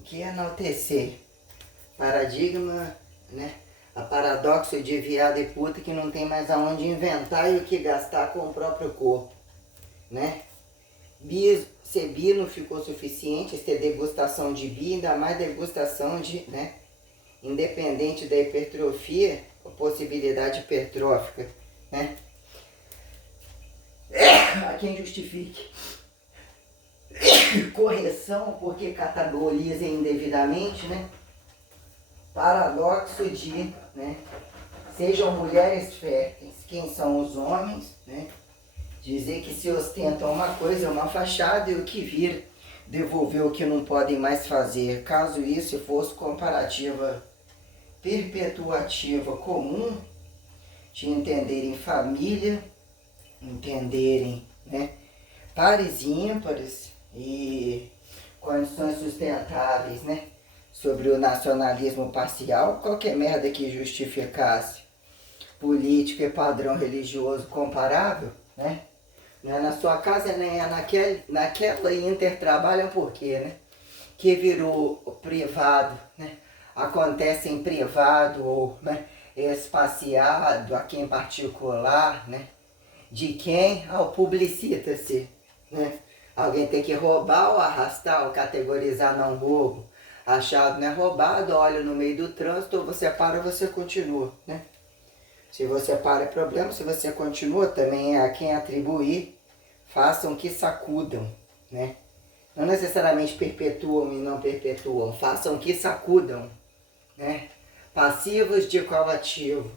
que enaltecer? Paradigma, né? A paradoxo de viado e puta que não tem mais aonde inventar e o que gastar com o próprio corpo, né? Se bi não ficou suficiente, ter degustação de bi, ainda mais degustação de, né? Independente da hipertrofia, a possibilidade hipertrófica, né? A quem justifique correção porque categoriza indevidamente, né? Paradoxo de, né? Sejam mulheres férteis, quem são os homens, né? Dizer que se ostentam uma coisa é uma fachada e o que vir devolver o que não podem mais fazer. Caso isso fosse comparativa perpetuativa comum, de entenderem família, entenderem, né, pares e ímpares e condições sustentáveis, né, sobre o nacionalismo parcial, qualquer merda que justificasse político e padrão religioso comparável, né, não é na sua casa nem é naquela Inter trabalham por quê, né, que virou privado, né, acontece em privado ou, né, espaciado, aqui em particular, né, de quem? Publicita-se, né? Alguém tem que roubar ou arrastar ou categorizar não roubo. Achado não é roubado, olha no meio do trânsito, ou você para ou você continua, né? Se você para é problema, se você continua também é a quem atribuir, façam que sacudam, né? Não necessariamente perpetuam e não perpetuam, façam que sacudam, né? Passivos de qual ativo?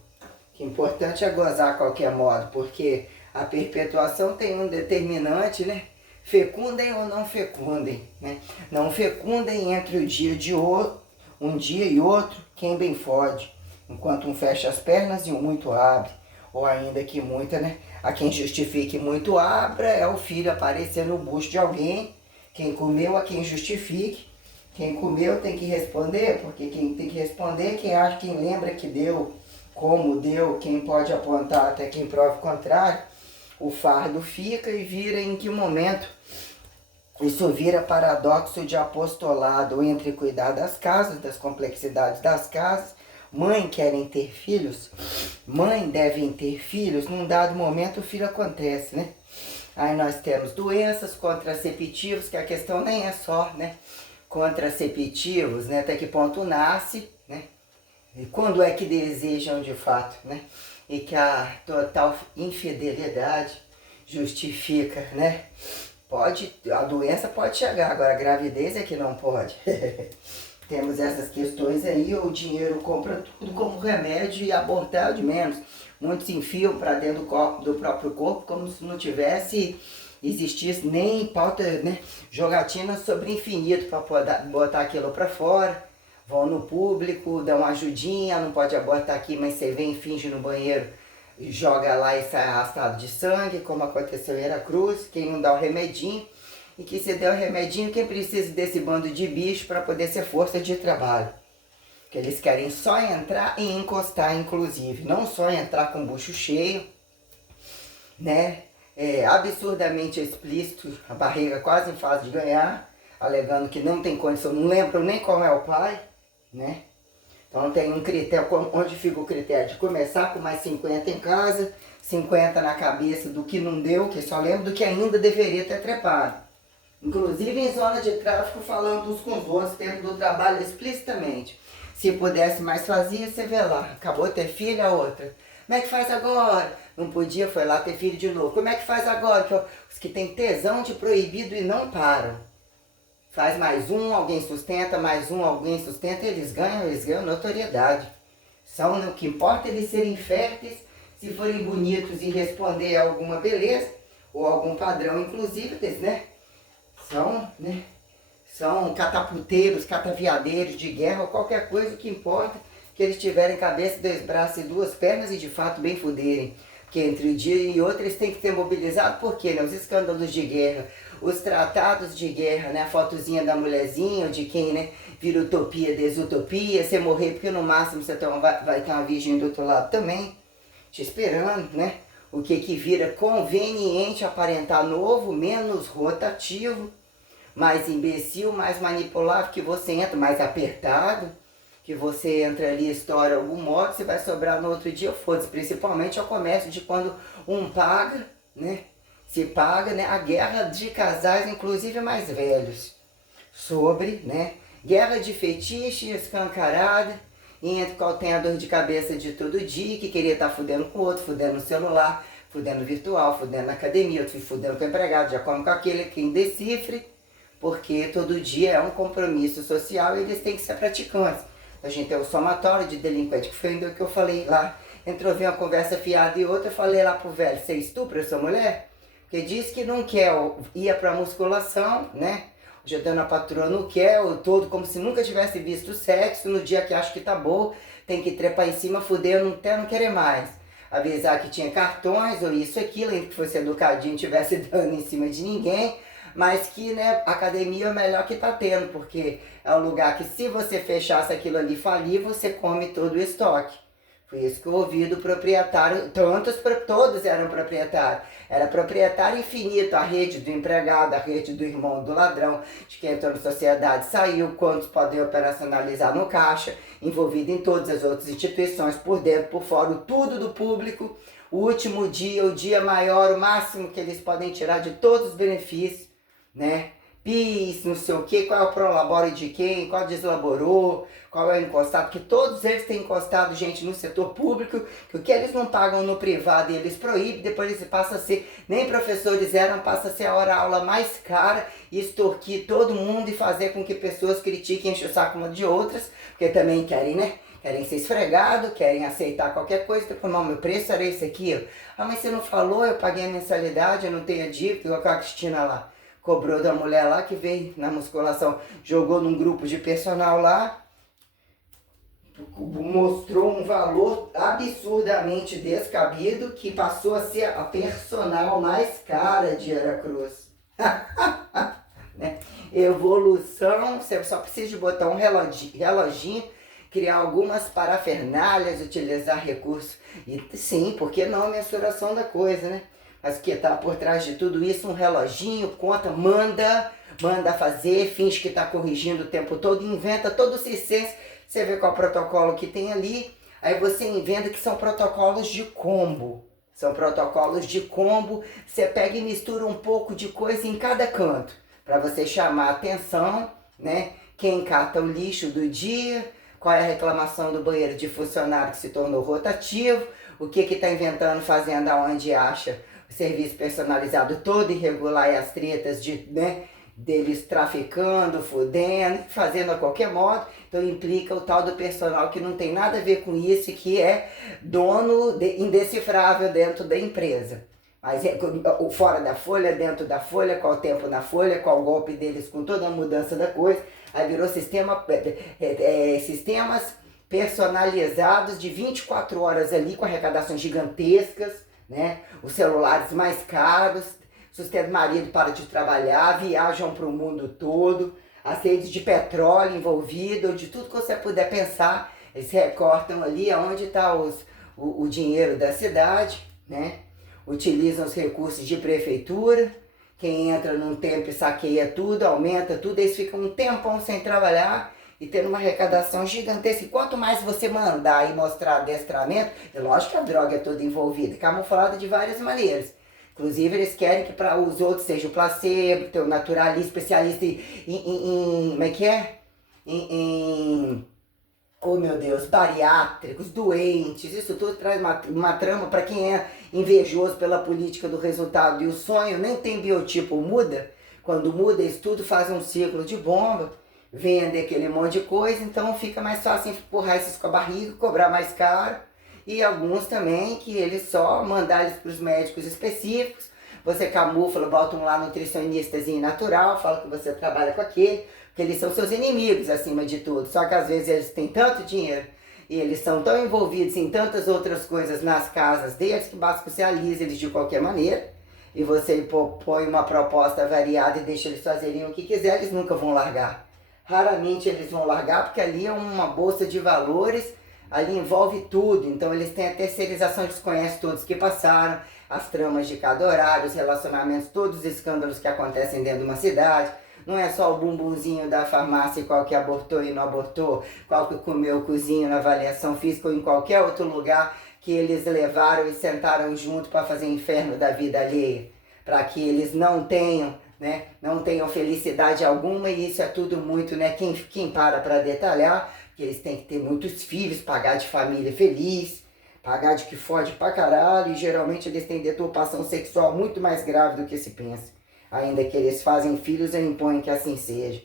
Que importante é gozar a qualquer modo, porque a perpetuação tem um determinante, né? Fecundem ou não fecundem, né? Não fecundem entre o dia de outro, um dia e outro, quem bem fode. Enquanto um fecha as pernas e um muito abre. Ou ainda que muita, né? A quem justifique muito abra é o filho aparecer no bucho de alguém. Quem comeu, a quem justifique. Quem comeu tem que responder, porque quem tem que responder é quem acha, quem lembra que deu, como deu, quem pode apontar até quem prova o contrário. O fardo fica e vira em que momento? Isso vira paradoxo de apostolado entre cuidar das casas, das complexidades das casas. Mãe querem ter filhos, mãe devem ter filhos, num dado momento o filho acontece, né? Aí nós temos doenças contraceptivos, que a questão nem é só, né? Contraceptivos, né? Até que ponto nasce, né? E quando é que desejam de fato, né? E que a total infidelidade justifica, né? A doença pode chegar, agora a gravidez é que não pode. Temos essas questões aí, o dinheiro compra tudo como remédio e abortar de menos. Muitos enfiam para dentro do próprio corpo como se não existisse nem pauta, né? Jogatina sobre infinito para botar aquilo para fora. Vão no público, dão uma ajudinha, não pode abortar aqui, mas você vem, finge no banheiro, joga lá e sai arrastado de sangue, como aconteceu em Veracruz, quem não dá o remedinho, e que se der o remedinho, quem precisa desse bando de bicho para poder ser força de trabalho. Que eles querem só entrar e encostar, inclusive, não só entrar com o bucho cheio, né? É absurdamente explícito, a barriga quase em fase de ganhar, alegando que não tem condição, não lembram nem qual é o pai, né? Então tem um critério, onde fica o critério de começar com mais 50 em casa, 50 na cabeça do que não deu, que só lembra do que ainda deveria ter trepado. Inclusive em zona de tráfico, falando uns com os outros, tendo do trabalho explicitamente. Se pudesse mais fazia, você vê lá, acabou de ter filho, a outra. Como é que faz agora? Não podia, foi lá ter filho de novo. Como é que faz agora? Que os que têm tesão de proibido e não param. Faz mais um, alguém sustenta, mais um, alguém sustenta, eles ganham notoriedade. O que importa é eles serem férteis, se forem bonitos e responder a alguma beleza, ou algum padrão, inclusive, né? São catapulteiros, cataviadeiros de guerra, ou qualquer coisa, o que importa que eles tiverem cabeça, 2 braços e 2 pernas e de fato bem fuderem. Porque entre um dia e outro eles têm que ser mobilizados, por quê? Né? Os escândalos de guerra, os tratados de guerra, né? A fotozinha da mulherzinha, de quem, né? Vira utopia, desutopia, você morrer porque no máximo você vai ter uma virgem do outro lado também, te esperando, né? O que vira conveniente aparentar novo, menos rotativo, mais imbecil, mais manipulável, que você entra mais apertado, que você entra ali, estoura algum modo, você vai sobrar no outro dia, foda-se. Principalmente ao comércio de quando um paga, né? Se paga, né? A guerra de casais, inclusive mais velhos, sobre, né? Guerra de fetiche escancarada, entre qual tem a dor de cabeça de todo dia, que queria estar fudendo com o outro, fudendo no celular, fudendo virtual, fudendo na academia, outro fudendo com o empregado, já come com aquele, quem decifre, porque todo dia é um compromisso social e eles têm que ser praticantes. A gente tem o somatório de delinquente, que foi o que eu falei lá. Entrou, veio uma conversa fiada e outra, eu falei lá pro velho, você estupra essa mulher? Porque diz que não quer, ia pra musculação, né? Ajudando a patroa não quer, o todo como se nunca tivesse visto sexo, no dia que acha que tá bom, tem que trepar em cima, fuder, até não querer mais. Avisar que tinha cartões, ou isso, aquilo, que fosse educadinho, tivesse dando em cima de ninguém, mas que, né, academia é o melhor que tá tendo, porque é um lugar que se você fechasse aquilo ali e falir, você come todo o estoque. Foi isso que eu ouvi do proprietário, todos eram proprietários. Era proprietário infinito, a rede do empregado, a rede do irmão do ladrão, de quem entrou na sociedade, saiu, quantos podem operacionalizar no caixa, envolvido em todas as outras instituições, por dentro, por fora, tudo do público. O último dia, o dia maior, o máximo que eles podem tirar de todos os benefícios, né? PIS, não sei o que, qual é o prolabore de quem, qual deslaborou, qual é o encostado, porque todos eles têm encostado gente no setor público, que o que eles não pagam no privado eles proíbem, depois eles passam a ser, nem professores eram, passa a ser a hora-aula mais cara, e extorquir todo mundo e fazer com que pessoas critiquem e enchem o saco uma de outras, porque também querem, né? Querem ser esfregados, querem aceitar qualquer coisa, depois, não, meu preço era esse aqui. Ah, mas você não falou, eu paguei a mensalidade, eu não tenho a dívida, igual a Cristina lá. Cobrou da mulher lá que veio na musculação, jogou num grupo de personal lá, mostrou um valor absurdamente descabido, que passou a ser a personal mais cara de Aracruz. Né? Evolução, você só precisa de botar um reloginho, criar algumas parafernálias, utilizar recursos. E sim, por que não a mensuração da coisa, né? Mas o que está por trás de tudo isso? Um reloginho, conta, manda fazer, finge que está corrigindo o tempo todo, inventa todo o sistema. Você vê qual protocolo que tem ali, aí você inventa que são protocolos de combo. São protocolos de combo, você pega e mistura um pouco de coisa em cada canto, para você chamar a atenção, né? Quem cata o lixo do dia, qual é a reclamação do banheiro de funcionário que se tornou rotativo, o que está inventando, fazendo aonde acha, serviço personalizado todo irregular e as tretas de, né, deles traficando, fudendo, fazendo a qualquer modo. Então implica o tal do personal que não tem nada a ver com isso e que é dono indecifrável dentro da empresa. Mas fora da folha, dentro da folha, qual o tempo na folha, qual o golpe deles com toda a mudança da coisa. Aí virou sistemas personalizados de 24 horas ali com arrecadações gigantescas, né? Os celulares mais caros, sustento marido para de trabalhar, viajam para o mundo todo, as redes de petróleo envolvidas, de tudo que você puder pensar, eles recortam ali aonde está o dinheiro da cidade, né? Utilizam os recursos de prefeitura, quem entra num tempo e saqueia tudo, aumenta tudo, eles ficam um tempão sem trabalhar e tendo uma arrecadação gigantesca. E quanto mais você mandar e mostrar adestramento, é lógico que a droga é toda envolvida, camuflada de várias maneiras. Inclusive, eles querem que para os outros seja o placebo, ter o naturalista, especialista como é que é? Oh meu Deus, bariátricos, doentes, isso tudo traz uma trama para quem é invejoso pela política do resultado. E o sonho nem tem biotipo, muda. Quando muda isso tudo, faz um ciclo de bomba, vende aquele monte de coisa, então fica mais fácil empurrar esses com a barriga, cobrar mais caro. E alguns também que eles só mandar eles para os médicos específicos, você camufla, bota um lá nutricionistazinho natural, fala que você trabalha com aquele, porque eles são seus inimigos acima de tudo. Só que às vezes eles têm tanto dinheiro e eles são tão envolvidos em tantas outras coisas nas casas deles que basta que você alisa eles de qualquer maneira e você põe uma proposta variada e deixa eles fazerem o que quiser, eles nunca vão largar. Raramente eles vão largar porque ali é uma bolsa de valores. Ali envolve tudo, então eles têm a terceirização, eles conhecem todos que passaram, as tramas de cada horário, os relacionamentos, todos os escândalos que acontecem dentro de uma cidade, Não é só o bumbumzinho da farmácia, qual que abortou e não abortou, qual que comeu o cozinho na avaliação física ou em qualquer outro lugar que eles levaram e sentaram junto para fazer inferno da vida alheia. Para que eles não tenham, né, não tenham felicidade alguma, e isso é tudo muito, né, quem para detalhar, que eles têm que ter muitos filhos, pagar de família feliz, pagar de que fode pra caralho, e geralmente eles têm deturpação sexual muito mais grave do que se pensa. Ainda que eles fazem filhos e impõem que assim seja.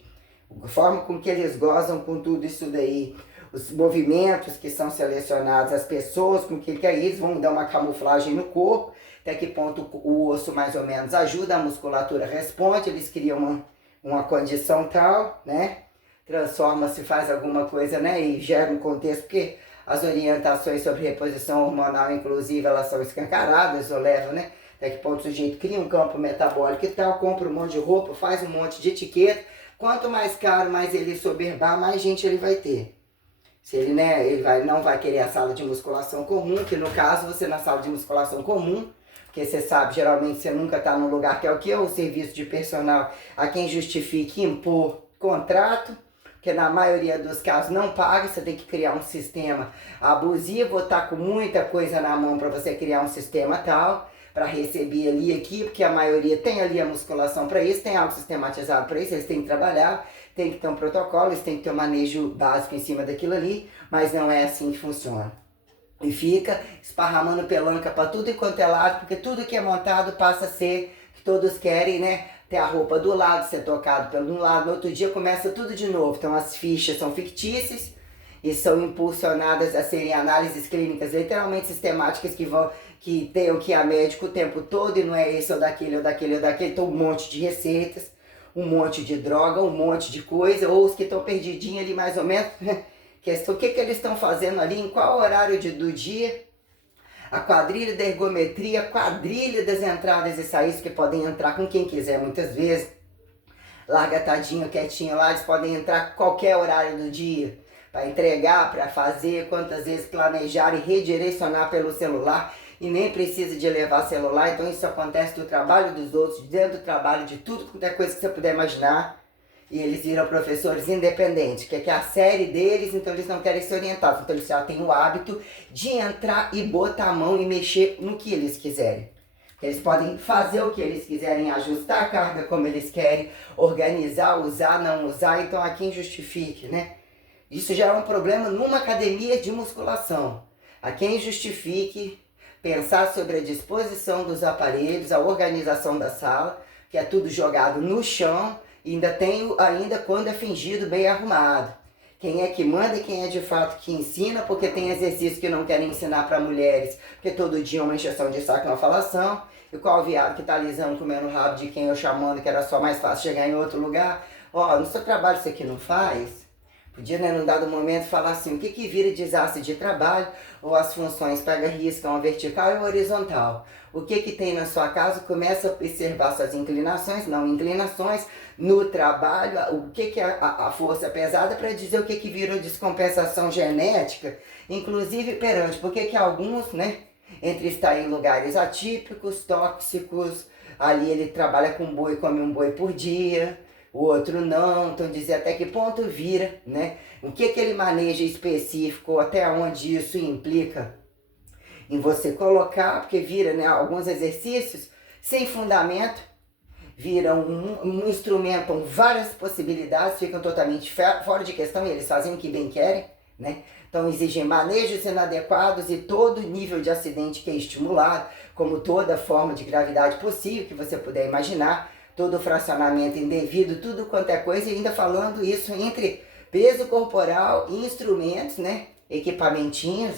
A forma com que eles gozam com tudo isso daí, os movimentos que são selecionados, as pessoas com que eles vão dar uma camuflagem no corpo, até que ponto o osso mais ou menos ajuda, a musculatura responde, eles criam uma condição tal, né? Transforma-se, faz alguma coisa, né? E gera um contexto, porque as orientações sobre reposição hormonal, inclusive, elas são escancaradas, ou levam, né? Até que ponto o sujeito cria um campo metabólico e tal, compra um monte de roupa, faz um monte de etiqueta. Quanto mais caro, mais ele soberbar, mais gente ele vai ter. Se ele, né, não vai querer a sala de musculação comum, que no caso você na sala de musculação comum, porque você sabe, geralmente você nunca está num lugar que é o que? É o serviço de personal a quem justifique impor contrato, que na maioria dos casos não paga, você tem que criar um sistema abusivo, tá com muita coisa na mão para você criar um sistema tal, para receber ali aqui, porque a maioria tem ali a musculação para isso, tem algo sistematizado para isso, eles têm que trabalhar, tem que ter um protocolo, eles têm que ter um manejo básico em cima daquilo ali, mas não é assim que funciona. E fica esparramando pelanca para tudo e quanto é lado, porque tudo que é montado passa a ser que todos querem, né? Ter a roupa do lado, ser tocado pelo lado, no outro dia começa tudo de novo. Então as fichas são fictícias e são impulsionadas a serem análises clínicas literalmente sistemáticas que tenham que ir a médico o tempo todo, e não é esse ou daquele ou daquele ou daquele, então um monte de receitas, um monte de droga, um monte de coisa, ou os que estão perdidinhos ali mais ou menos, questão, o que eles estão fazendo ali, em qual horário do dia, a quadrilha da ergometria, a quadrilha das entradas e saídas, que podem entrar com quem quiser muitas vezes, larga tadinho, quietinho lá, eles podem entrar qualquer horário do dia, para entregar, para fazer, quantas vezes planejar e redirecionar pelo celular, e nem precisa de levar celular, então isso acontece do trabalho dos outros, dentro do trabalho, de tudo, qualquer coisa que você puder imaginar. E eles viram professores independentes, que é a série deles, então eles não querem ser orientados. Então eles já têm o hábito de entrar e botar a mão e mexer no que eles quiserem. Eles podem fazer o que eles quiserem, ajustar a carga como eles querem, organizar, usar, não usar, então a quem justifique, né? Isso já é um problema numa academia de musculação. A quem justifique pensar sobre a disposição dos aparelhos, a organização da sala, que é tudo jogado no chão, ainda quando é fingido bem arrumado. Quem é que manda e quem é de fato que ensina, porque tem exercícios que não querem ensinar para mulheres, porque todo dia é uma encheção de saco, uma falação, e qual viado que tá alisando, comendo o rabo de quem eu chamando, que era só mais fácil chegar em outro lugar. Ó, no seu trabalho isso aqui não faz? Podia, né, num dado momento, falar assim, o que vira desastre de trabalho, ou as funções pega risca, uma vertical e uma horizontal. O que tem na sua casa, começa a observar suas inclinações, não inclinações, no trabalho, o que é a força pesada, para dizer o que virou descompensação genética, inclusive perante, porque que alguns, né, entre estar em lugares atípicos, tóxicos, ali ele trabalha com boi, come um boi por dia, o outro não, então dizer até que ponto vira, né? O que ele maneja específico, até onde isso implica em você colocar, porque vira, né, alguns exercícios sem fundamento, viram um instrumento com várias possibilidades, ficam totalmente fora de questão e eles fazem o que bem querem, né? Então exigem manejos inadequados e todo nível de acidente que é estimulado, como toda forma de gravidade possível que você puder imaginar, todo fracionamento indevido, tudo quanto é coisa, e ainda falando isso entre peso corporal e instrumentos, né? Equipamentinhos,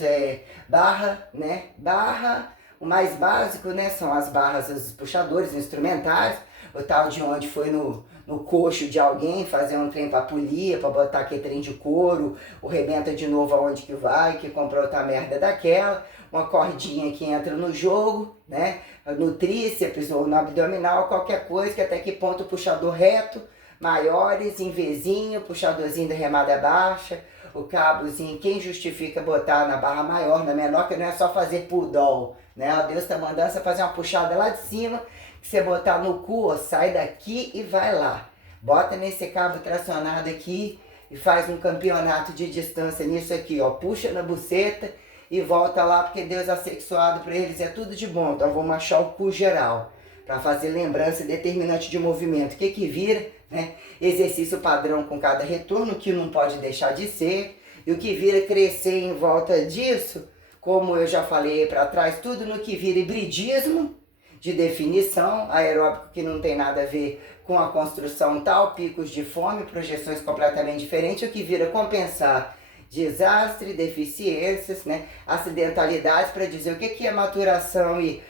barra, né? Barra, o mais básico, né? São as barras, os puxadores instrumentais, o tal de onde foi no coxo de alguém fazer um trem pra polir, pra botar aquele trem de couro, o rebenta de novo aonde que vai, que comprou outra merda daquela, uma cordinha que entra no jogo, né? No tríceps ou no abdominal, qualquer coisa, que até que ponto o puxador reto, maiores, em vezinho, puxadorzinho da remada baixa, o cabozinho, quem justifica botar na barra maior, na menor, que não é só fazer pull down, né? O Deus tá mandando você fazer uma puxada lá de cima, que você botar no cu, ó, sai daqui e vai lá. Bota nesse cabo tracionado aqui e faz um campeonato de distância nisso aqui, ó. Puxa na buceta e volta lá, porque Deus assexuado para eles é tudo de bom. Então vamos achar o cu geral, para fazer lembrança determinante de movimento. O que que vira, né? Exercício padrão com cada retorno, que não pode deixar de ser. E o que vira crescer em volta disso, como eu já falei para trás, tudo no que vira hibridismo de definição, aeróbico que não tem nada a ver com a construção tal, picos de fome, projeções completamente diferentes, o que vira compensar desastre, deficiências, né, acidentalidades, para dizer o que é maturação e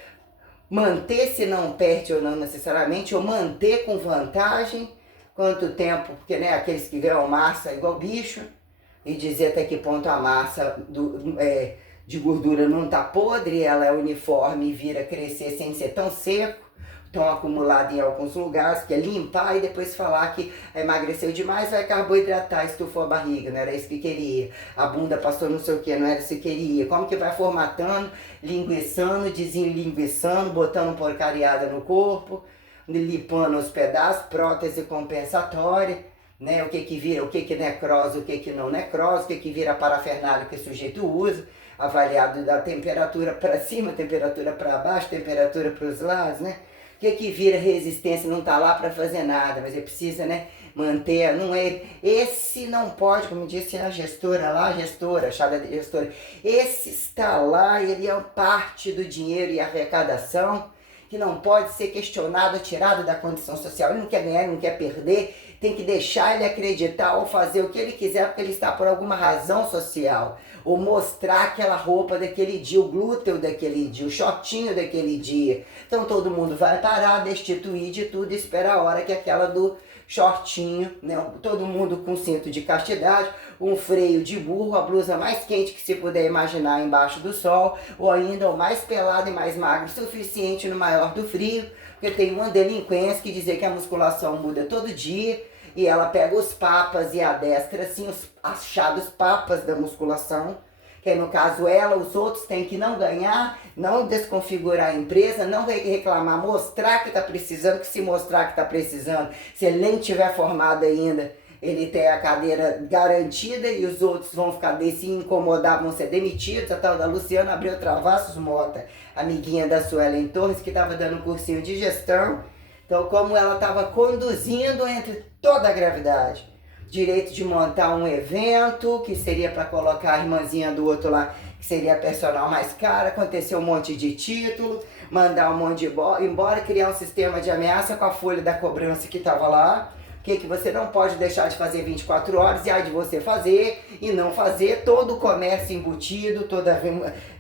manter se não perde ou não necessariamente, ou manter com vantagem, quanto tempo, porque né, aqueles que ganham massa igual bicho, e dizer até que ponto a massa de gordura não está podre, ela é uniforme e vira crescer sem ser tão seco, tão acumulado em alguns lugares, que é limpar e depois falar que emagreceu demais, vai carboidratar, estufou a barriga, não era isso que queria. A bunda passou não sei o que, não era isso que queria. Como que vai formatando, linguiçando, desenlinguiçando, botando porcariada no corpo, lipando os pedaços, prótese compensatória. Né, o que vira, o que necrose, o que não necrose, o que vira parafernália que o sujeito usa, avaliado da temperatura para cima, temperatura para baixo, temperatura para os lados, né? O que vira resistência, não está lá para fazer nada, mas ele precisa, né, manter, não é, esse não pode, como disse a gestora lá, a chave gestora, esse está lá, ele é parte do dinheiro e arrecadação, que não pode ser questionado, tirado da condição social. Ele não quer ganhar, ele não quer perder, tem que deixar ele acreditar ou fazer o que ele quiser, porque ele está por alguma razão social. Ou mostrar aquela roupa daquele dia, o glúteo daquele dia, o shortinho daquele dia. Então todo mundo vai parar, destituir de tudo e esperar a hora que aquela do shortinho, né? Todo mundo com cinto de castidade, um freio de burro, a blusa mais quente que se puder imaginar embaixo do sol, ou ainda o mais pelado e mais magro suficiente no maior do frio, porque tem uma delinquência que dizer que a musculação muda todo dia, e ela pega os papas e adestra assim, os achados papas da musculação, que no caso ela, os outros têm que não ganhar, não desconfigurar a empresa, não reclamar, mostrar que está precisando, que se mostrar que está precisando, se ele nem tiver formado ainda, ele tem a cadeira garantida e os outros vão ficar se incomodar, vão ser demitidos. A tal da Luciana Abreu Travassos Mota, amiguinha da Suelen Torres, que estava dando um cursinho de gestão. Então, como ela estava conduzindo entre toda a gravidade, direito de montar um evento, que seria para colocar a irmãzinha do outro lá, que seria a personal mais cara, aconteceu um monte de título, mandar um monte de embora, criar um sistema de ameaça com a folha da cobrança que estava lá, que você não pode deixar de fazer 24 horas, e aí de você fazer e não fazer, todo o comércio embutido,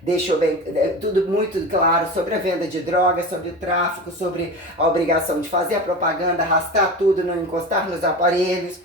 deixou bem, tudo muito claro sobre a venda de drogas, sobre o tráfico, sobre a obrigação de fazer a propaganda, arrastar tudo, não encostar nos aparelhos,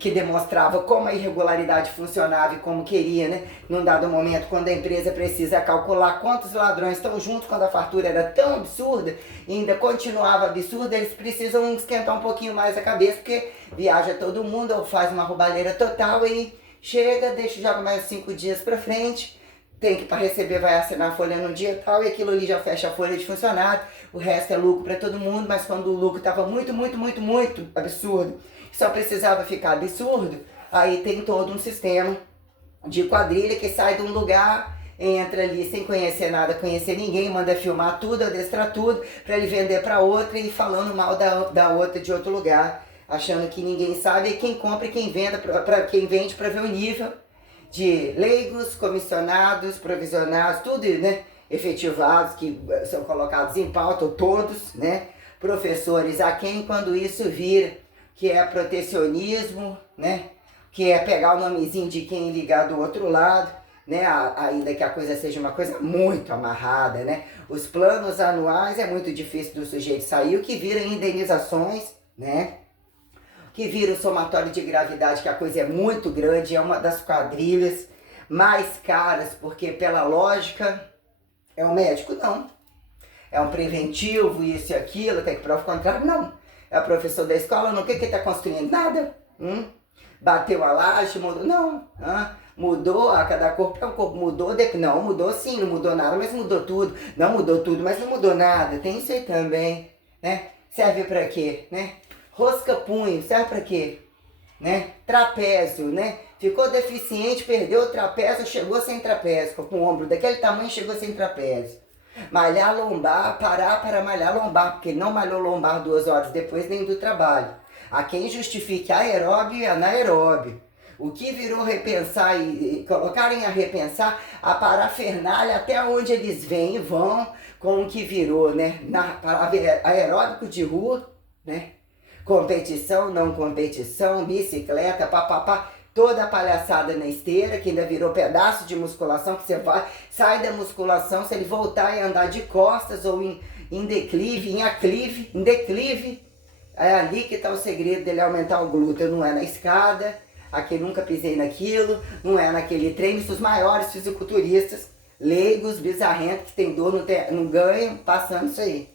que demonstrava como a irregularidade funcionava e como queria, né? Num dado momento, quando a empresa precisa calcular quantos ladrões estão juntos, quando a fartura era tão absurda e ainda continuava absurda, eles precisam esquentar um pouquinho mais a cabeça, porque viaja todo mundo ou faz uma roubalheira total e chega, joga mais 5 dias pra frente, tem que para receber, vai assinar a folha no dia tal, e aquilo ali já fecha a folha de funcionário, o resto é lucro para todo mundo, mas quando o lucro estava muito absurdo, só precisava ficar absurdo, aí tem todo um sistema de quadrilha que sai de um lugar, entra ali sem conhecer nada, conhecer ninguém, manda filmar tudo, adestrar tudo, para ele vender para outra e falando mal da outra de outro lugar, achando que ninguém sabe, e quem compra e quem vende para ver o nível de leigos, comissionados, provisionados, tudo, né, efetivados, que são colocados em pauta, todos, né, professores a quem, quando isso vira, que é protecionismo, né, que é pegar o nomezinho de quem ligar do outro lado, né, ainda que a coisa seja uma coisa muito amarrada, né, os planos anuais é muito difícil do sujeito sair, o que vira indenizações, né, que vira o somatório de gravidade, que a coisa é muito grande, é uma das quadrilhas mais caras, porque pela lógica, é um médico? Não. É um preventivo, isso e aquilo, tem que provar o contrário? Não. É o professor da escola? Não. O que ele está construindo? Nada. Bateu a laje, mudou? Não. Mudou, a cada corpo é um corpo. Mudou? Não, mudou sim, não mudou nada, mas mudou tudo. Não mudou tudo, mas não mudou nada. Tem isso aí também, né? Serve para quê, né? Rosca-punho, serve para quê? Né? Trapézio, né? Ficou deficiente, perdeu o trapézio, chegou sem trapézio. Ficou com o ombro daquele tamanho, chegou sem trapézio. Malhar lombar, parar para malhar lombar, porque ele não malhou lombar 2 horas depois nem do trabalho. Há quem justifique aeróbio e anaeróbio. O que virou repensar e colocarem a repensar a parafernália até onde eles vêm e vão com o que virou, né? Aeróbico de rua, né? Competição, não competição, bicicleta, papapá, toda a palhaçada na esteira, que ainda virou pedaço de musculação, que você vai, sai da musculação, se ele voltar e andar de costas ou em declive, em aclive, em declive, é ali que está o segredo dele aumentar o glúteo, não é na escada, aqui nunca pisei naquilo, não é naquele treino, os maiores fisiculturistas, leigos, bizarrentos, que tem dor, não ganham, passando isso aí.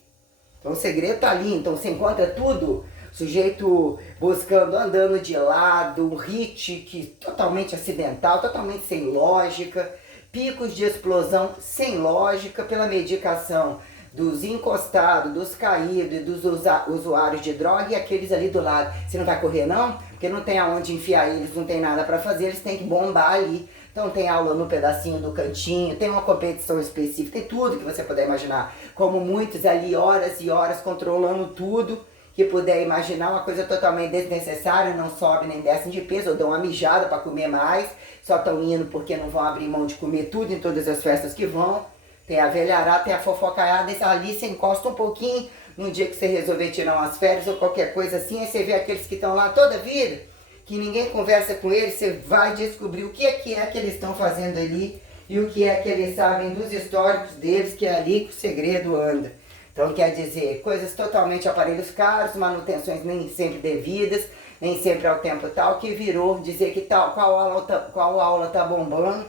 Então o segredo tá ali, então você encontra tudo, sujeito buscando, andando de lado, um hit que totalmente acidental, totalmente sem lógica, picos de explosão sem lógica pela medicação dos encostados, dos caídos e dos usuários de droga e aqueles ali do lado. Você não vai correr não? Porque não tem aonde enfiar eles, não tem nada para fazer, eles têm que bombar ali. Então tem aula no pedacinho do cantinho, tem uma competição específica, tem tudo que você puder imaginar. Como muitos ali, horas e horas controlando tudo que puder imaginar, uma coisa totalmente desnecessária, não sobe nem desce de peso, ou dão uma mijada para comer mais, só estão indo porque não vão abrir mão de comer tudo em todas as festas que vão. Tem a velharada, tem a fofocaiada, ali você encosta um pouquinho, num dia que você resolver tirar umas férias ou qualquer coisa assim, aí você vê aqueles que estão lá toda a vida, que ninguém conversa com eles, você vai descobrir o que é que eles estão fazendo ali e o que é que eles sabem dos históricos deles, que é ali que o segredo anda. Então quer dizer, coisas totalmente aparelhos caros, manutenções nem sempre devidas, nem sempre ao tempo tal, que virou dizer que tal, qual aula tá bombando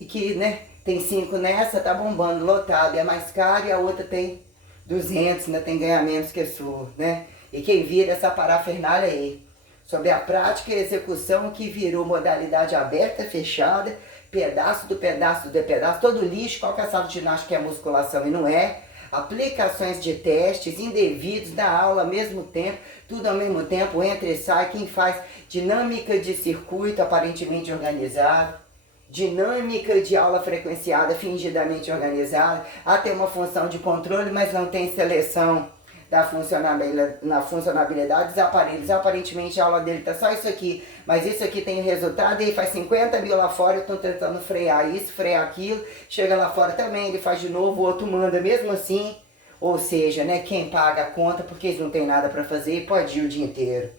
e que, né, tem 5 nessa, tá bombando, lotado, é mais caro e a outra tem 200, ainda tem ganhar menos que a sua, né? E quem vira essa parafernália aí, sobre a prática e execução que virou modalidade aberta, fechada, pedaço do pedaço do pedaço, todo lixo, qual que é a sala de ginástica que é musculação e não é, aplicações de testes indevidos da aula ao mesmo tempo, tudo ao mesmo tempo, entra e sai, quem faz dinâmica de circuito aparentemente organizado, dinâmica de aula frequenciada fingidamente organizada, até uma função de controle, mas não tem seleção da funcionalidade dos aparelhos. Aparentemente a aula dele tá só isso aqui, mas isso aqui tem resultado, ele faz 50 mil lá fora, eu estou tentando frear isso, frear aquilo, chega lá fora também, ele faz de novo, o outro manda mesmo assim, ou seja, né, quem paga a conta porque eles não tem nada para fazer e pode ir o dia inteiro.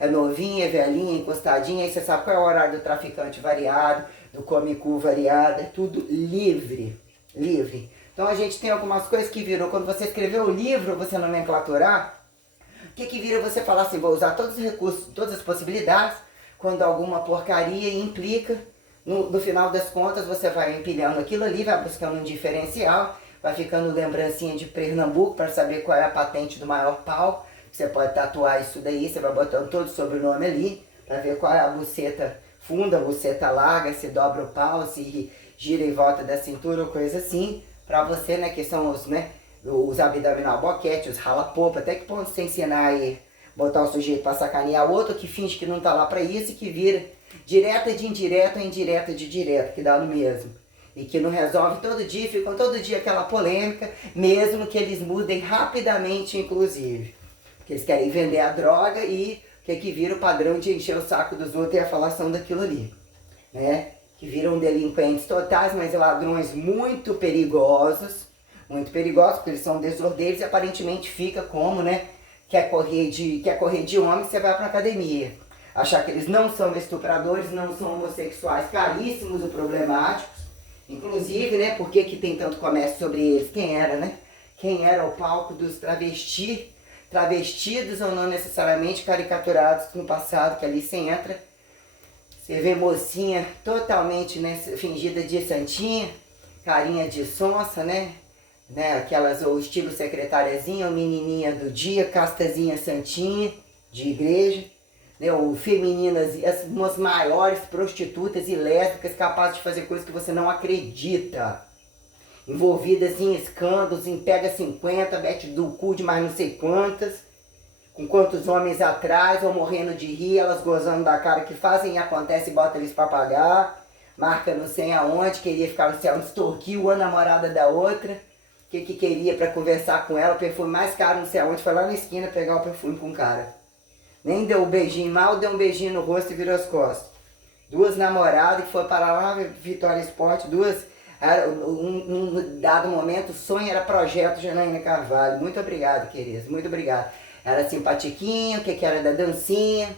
É novinha, é velhinha, encostadinha, aí você sabe qual é o horário do traficante variado, do come-cu variado, é tudo livre, livre. Então a gente tem algumas coisas que virou, quando você escreveu o livro, você nomenclaturar, o que vira você falar assim, vou usar todos os recursos, todas as possibilidades, quando alguma porcaria implica, no final das contas você vai empilhando aquilo ali, vai buscando um diferencial, vai ficando lembrancinha de Pernambuco para saber qual é a patente do maior pau, você pode tatuar isso daí, você vai botando todo o sobrenome ali, para ver qual é a buceta funda, a buceta larga, se dobra o pau, se gira em volta da cintura ou coisa assim, para você, né, que são os, né, os abdominal boquete, os rala-popa, até que ponto você ensinar aí, botar o sujeito para sacanear o outro, que finge que não tá lá para isso e que vira direta de indireta ou indireta de direto, que dá no mesmo. E que não resolve todo dia, ficam todo dia aquela polêmica, mesmo que eles mudem rapidamente, inclusive. Porque eles querem vender a droga e que vira o padrão de encher o saco dos outros e a falação daquilo ali, né? Que viram delinquentes totais, mas ladrões muito perigosos, porque eles são desordeiros e aparentemente fica como, né? Quer correr de homem, você vai pra academia. Achar que eles não são estupradores, não são homossexuais caríssimos ou problemáticos. Inclusive, né? Por que tem tanto comércio sobre eles? Quem era, né? Quem era o palco dos travestidos ou não necessariamente caricaturados no passado, que ali você entra. Você vê mocinha totalmente, né, fingida de santinha, carinha de sonsa, né? Aquelas, ou estilo secretariazinha, ou menininha do dia, castazinha santinha, de igreja, né? Ou femininas, as maiores prostitutas e lésbicas capazes de fazer coisas que você não acredita. Envolvidas em escândalos, em pega 50, mete do cu de mais não sei quantas. com quantos homens atrás, ou morrendo de rir, elas gozando da cara que fazem e acontece e bota eles pra pagar, marca não sei aonde, queria ficar no céu, extorquiu a namorada da outra, que queria pra conversar com ela, o perfume mais caro não sei aonde, foi lá na esquina pegar o perfume com o cara. Nem deu um beijinho, mal deu um beijinho no rosto e virou as costas. Duas namoradas que foram parar lá na Vitória Esporte, um dado momento, o sonho era projeto Janaína Carvalho. Muito obrigado, queridas, muito obrigado. Era simpatiquinho, que era da dancinha,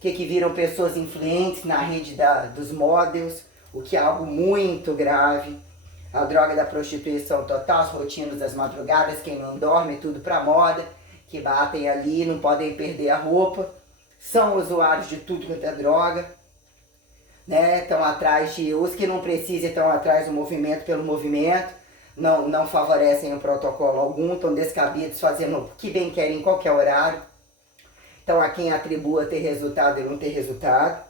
que viram pessoas influentes na rede dos models, o que é algo muito grave. A droga da prostituição total, as rotinas das madrugadas, quem não dorme, tudo pra moda, que batem ali, não podem perder a roupa, são usuários de tudo quanto é droga, né? Estão atrás de, os que não precisam estão atrás do movimento pelo movimento, não favorecem o protocolo algum, estão descabidos fazendo o que bem querem em qualquer horário. Então a quem atribua ter resultado e não ter resultado,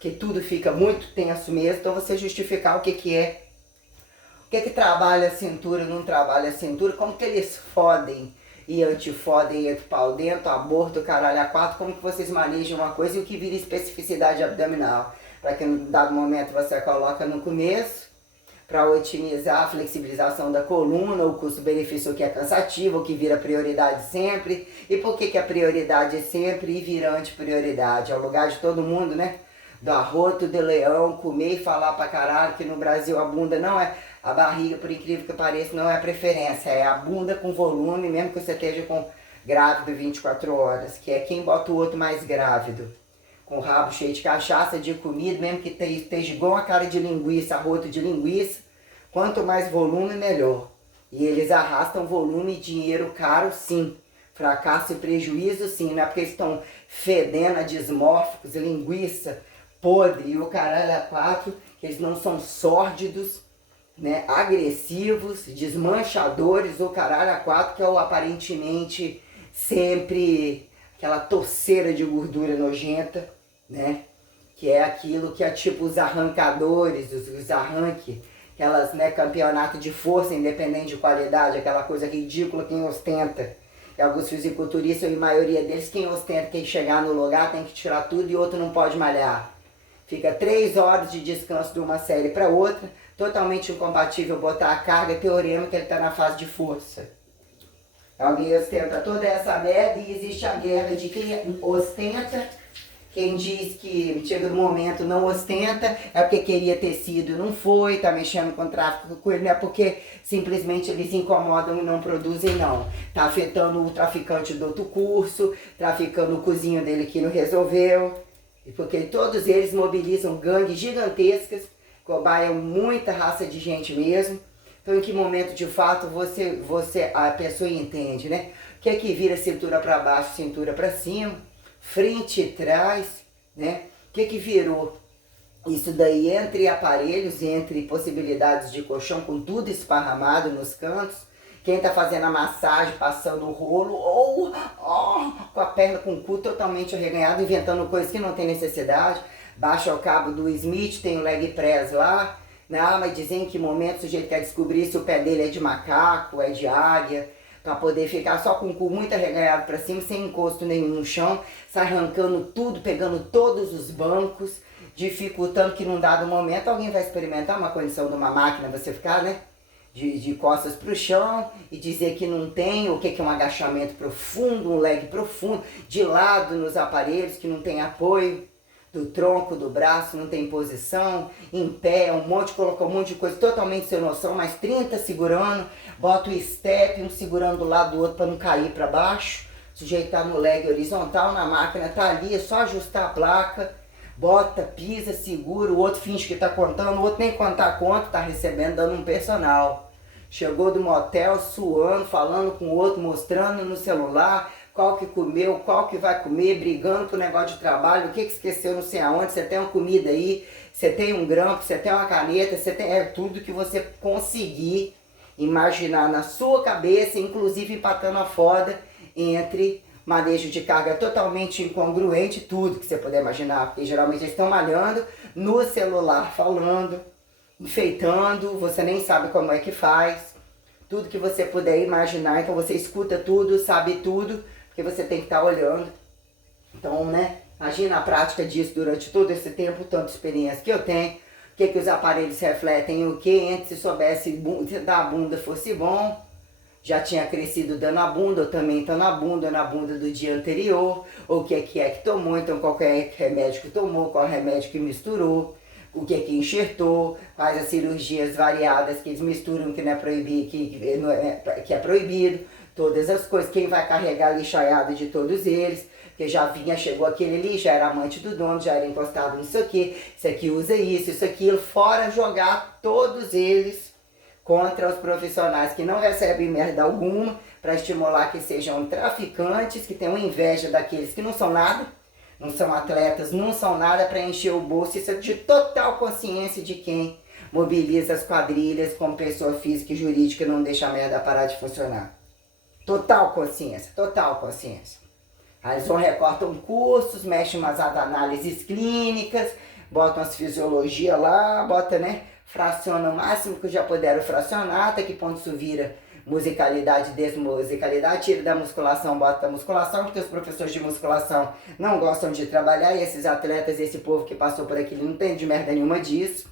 que tudo fica muito tenso mesmo, então você justificar o que é. O que trabalha a cintura, não trabalha a cintura, como que eles fodem e antifodem, entra o pau dentro, aborto, caralho a quatro, como que vocês manejam uma coisa e o que vira especificidade abdominal. Para que em dado momento você coloca no começo, para otimizar a flexibilização da coluna, o custo-benefício que é cansativo, o que vira prioridade sempre. E por que a prioridade é sempre e vira anti-prioridade? É o lugar de todo mundo, né? Do arroto de leão, comer e falar pra caralho que no Brasil a bunda não é... A barriga, por incrível que pareça, não é a preferência, é a bunda com volume, mesmo que você esteja com grávido 24 horas, que é quem bota o outro mais grávido. Com o rabo cheio de cachaça, de comida, mesmo que esteja igual a cara de linguiça, arroto de linguiça, quanto mais volume, melhor. E eles arrastam volume e dinheiro caro, sim. Fracasso e prejuízo, sim. Não é porque eles estão fedendo a dismórficos, linguiça, podre e o caralho a quatro, que eles não são sórdidos, né, agressivos, desmanchadores, o caralho a quatro, que é o aparentemente sempre aquela torceira de gordura nojenta, né, que é aquilo que é tipo os arrancadores, os arranque, aquelas, né, campeonato de força independente de qualidade, aquela coisa ridícula quem ostenta. E alguns fisiculturistas, e a maioria deles, quem ostenta, quem chegar no lugar tem que tirar tudo e outro não pode malhar. Fica 3 horas de descanso de uma série para outra, totalmente incompatível botar a carga, teorema que ele está na fase de força. Alguém ostenta toda essa merda e existe a guerra de quem ostenta, quem diz que chega no momento não ostenta, é porque queria ter sido e não foi, tá mexendo com tráfico com ele, não é porque simplesmente eles incomodam e não produzem não. Tá afetando o traficante do outro curso, traficando o cozinho dele que não resolveu, e porque todos eles mobilizam gangues gigantescas, cobaiam muita raça de gente mesmo. Então em que momento de fato a pessoa entende, né? O que é que vira cintura para baixo, cintura para cima, frente e trás, né? O que é que virou? Isso daí entre aparelhos, entre possibilidades de colchão com tudo esparramado nos cantos, quem tá fazendo a massagem, passando o rolo, ou com a perna com o cu totalmente arreganhado, inventando coisas que não tem necessidade. Baixa o cabo do Smith, tem o leg press lá, né? Mas dizer em que momento o sujeito quer descobrir se o pé dele é de macaco, é de águia, para poder ficar só com o cu muito arreganhado para cima, sem encosto nenhum no chão, sai arrancando tudo, pegando todos os bancos, dificultando que num dado momento alguém vai experimentar uma condição de uma máquina, você ficar, né? De costas para o chão e dizer que não tem, o que é um agachamento profundo, um leg profundo, de lado nos aparelhos, que não tem apoio do tronco, do braço, não tem posição, em pé, colocou um monte de coisa totalmente sem noção, mais 30 segurando, bota o step, um segurando do lado do outro para não cair para baixo, o sujeito tá no leg horizontal, na máquina tá ali, é só ajustar a placa, bota, pisa, segura, o outro finge que tá contando, o outro nem contar conta, tá recebendo, dando um personal. Chegou do motel suando, falando com o outro, mostrando no celular qual que comeu, qual que vai comer, brigando com o negócio de trabalho, o que esqueceu não sei aonde, você tem uma comida aí, você tem um grampo, você tem uma caneta, você tem tudo que você conseguir imaginar na sua cabeça, inclusive empatando a foda entre manejo de carga totalmente incongruente, tudo que você puder imaginar, porque geralmente eles estão malhando no celular falando, enfeitando, você nem sabe como é que faz, tudo que você puder imaginar, então você escuta tudo, sabe tudo, porque você tem que estar olhando. Então, né, imagina a prática disso durante todo esse tempo, tanta experiência que eu tenho, o que os aparelhos refletem, o que, antes se soubesse dar a bunda fosse bom, já tinha crescido dando a bunda, ou também estando na bunda do dia anterior, ou o que é que tomou, então qual é remédio que tomou, qual remédio que misturou, o que enxertou, quais as cirurgias variadas que eles misturam, que não é proibido, que é proibido, todas as coisas, quem vai carregar a lixaiada de todos eles, que já vinha, chegou aquele ali, já era amante do dono, já era encostado nisso aqui, isso aqui usa isso, aquilo, fora jogar todos eles contra os profissionais que não recebem merda alguma, para estimular que sejam traficantes, que tenham inveja daqueles que não são nada, não são atletas, não são nada, para encher o bolso. Isso é de total consciência de quem mobiliza as quadrilhas como pessoa física e jurídica e não deixa a merda parar de funcionar. Total consciência, total consciência. Aí eles vão, recortam cursos, mexem umas análises clínicas, botam as fisiologias lá, bota, né, fraciona o máximo que já puderam fracionar, até que ponto isso vira musicalidade, desmusicalidade, tira da musculação, bota da musculação, porque os professores de musculação não gostam de trabalhar, e esses atletas, esse povo que passou por aqui, não entende de merda nenhuma disso.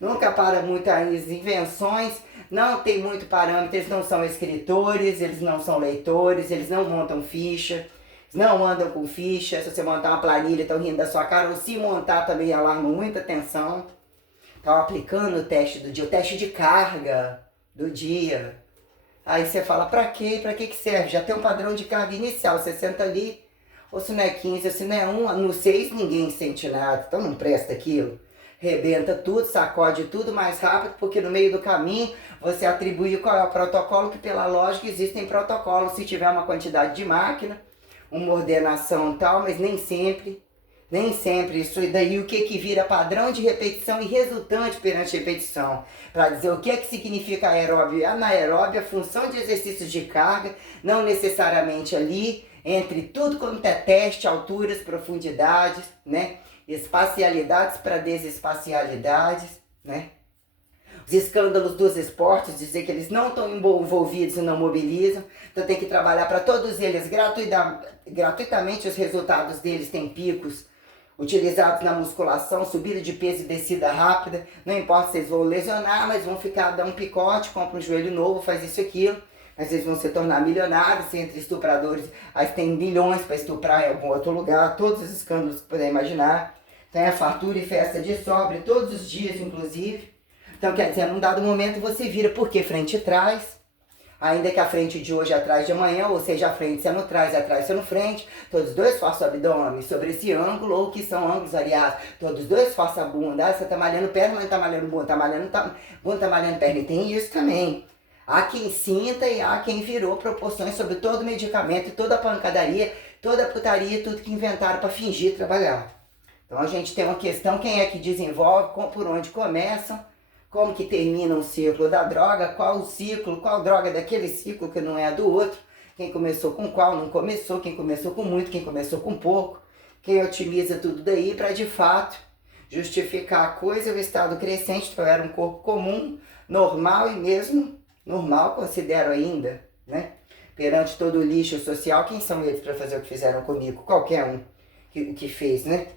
Nunca para muito as invenções, não tem muito parâmetro, eles não são escritores, eles não são leitores, eles não montam ficha, não andam com ficha. Se você montar uma planilha, estão rindo da sua cara, ou se montar também alarma muita atenção. Estão aplicando o teste do dia, o teste de carga do dia. Aí você fala, pra quê? Pra que serve? Já tem um padrão de carga inicial, você senta ali, ou se não é 15, ou se não é 1, no 6 ninguém sente nada, então não presta aquilo. Rebenta tudo, sacode tudo mais rápido, porque no meio do caminho você atribui qual é o protocolo, que pela lógica existem protocolos, se tiver uma quantidade de máquina, uma ordenação e tal, mas nem sempre isso. E daí o que vira padrão de repetição e resultante perante repetição, para dizer o que significa aeróbio e anaeróbio, a função de exercícios de carga, não necessariamente ali, entre tudo quanto é teste, alturas, profundidades, né? Espacialidades para desespacialidades, né? Os escândalos dos esportes, dizer que eles não estão envolvidos e não mobilizam, então tem que trabalhar para todos eles gratuitamente. Os resultados deles têm picos utilizados na musculação, subida de peso e descida rápida, não importa se eles vão lesionar, mas vão ficar, dar um picote, compra um joelho novo, faz isso e aquilo, mas eles vão se tornar milionários. Entre estupradores, aí tem milhões para estuprar em algum outro lugar, todos os escândalos que puder imaginar, tem a fartura e festa de sobre, todos os dias inclusive. Então quer dizer, num dado momento você vira, porque frente e trás, ainda que a frente de hoje é atrás de amanhã, ou seja, a frente sendo trás e atrás sendo frente, todos dois forçam o abdômen sobre esse ângulo, ou que são ângulos variados, todos dois forçam a bunda. Você tá malhando perna, mas não tá malhando bunda, bunda tá malhando perna, e tem isso também. Há quem sinta e há quem virou proporções sobre todo medicamento, toda a pancadaria, toda a putaria, tudo que inventaram para fingir trabalhar. Então a gente tem uma questão, quem é que desenvolve, por onde começam, como que termina o ciclo da droga, qual o ciclo, qual droga daquele ciclo que não é a do outro, quem começou com qual, não começou, quem começou com muito, quem começou com pouco, quem otimiza tudo daí para de fato justificar a coisa, o estado crescente. Eu era um corpo comum, normal, e mesmo normal considero ainda, né? Perante todo o lixo social, quem são eles para fazer o que fizeram comigo? Qualquer um que fez, né?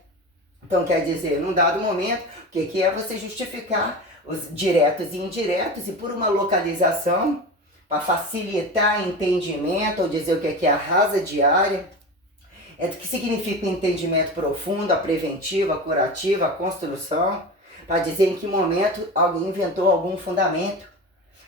Então quer dizer, num dado momento, o que é você justificar os diretos e indiretos, e por uma localização, para facilitar entendimento, ou dizer o que é a rasa diária, é do que significa o entendimento profundo, a preventiva, a curativa, a construção, para dizer em que momento alguém inventou algum fundamento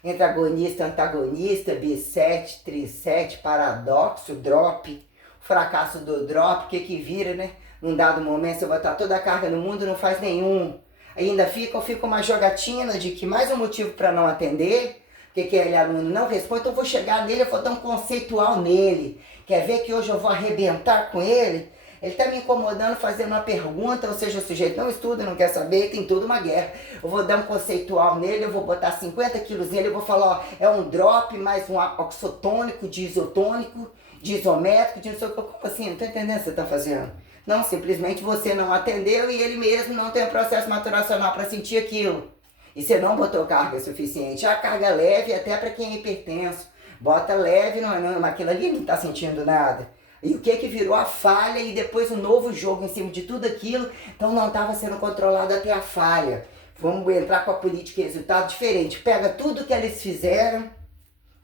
entre agonista, antagonista, bisete, trisete, paradoxo, drop, o fracasso do drop, o que vira, né? Num dado momento, se eu botar toda a carga no mundo, não faz nenhum. Ainda fica uma jogatina de que mais um motivo para não atender, porque aquele aluno não responde, então eu vou chegar nele, eu vou dar um conceitual nele. Quer ver que hoje eu vou arrebentar com ele? Ele está me incomodando fazendo uma pergunta, ou seja, o sujeito não estuda, não quer saber, tem toda uma guerra. Eu vou dar um conceitual nele, eu vou botar 50 quilos nele, eu vou falar, ó, é um drop mais um oxotônico, de isotônico, de isométrico, de não sei o que. Como assim? Não estou entendendo o que você está fazendo. Não, simplesmente você não atendeu e ele mesmo não tem processo maturacional para sentir aquilo. E você não botou carga suficiente. A carga leve até para quem é hipertenso. Bota leve, não, aquilo ali não está sentindo nada. E o que virou a falha e depois um novo jogo em cima de tudo aquilo, então não estava sendo controlado até a falha. Vamos entrar com a política e resultado diferente. Pega tudo que eles fizeram,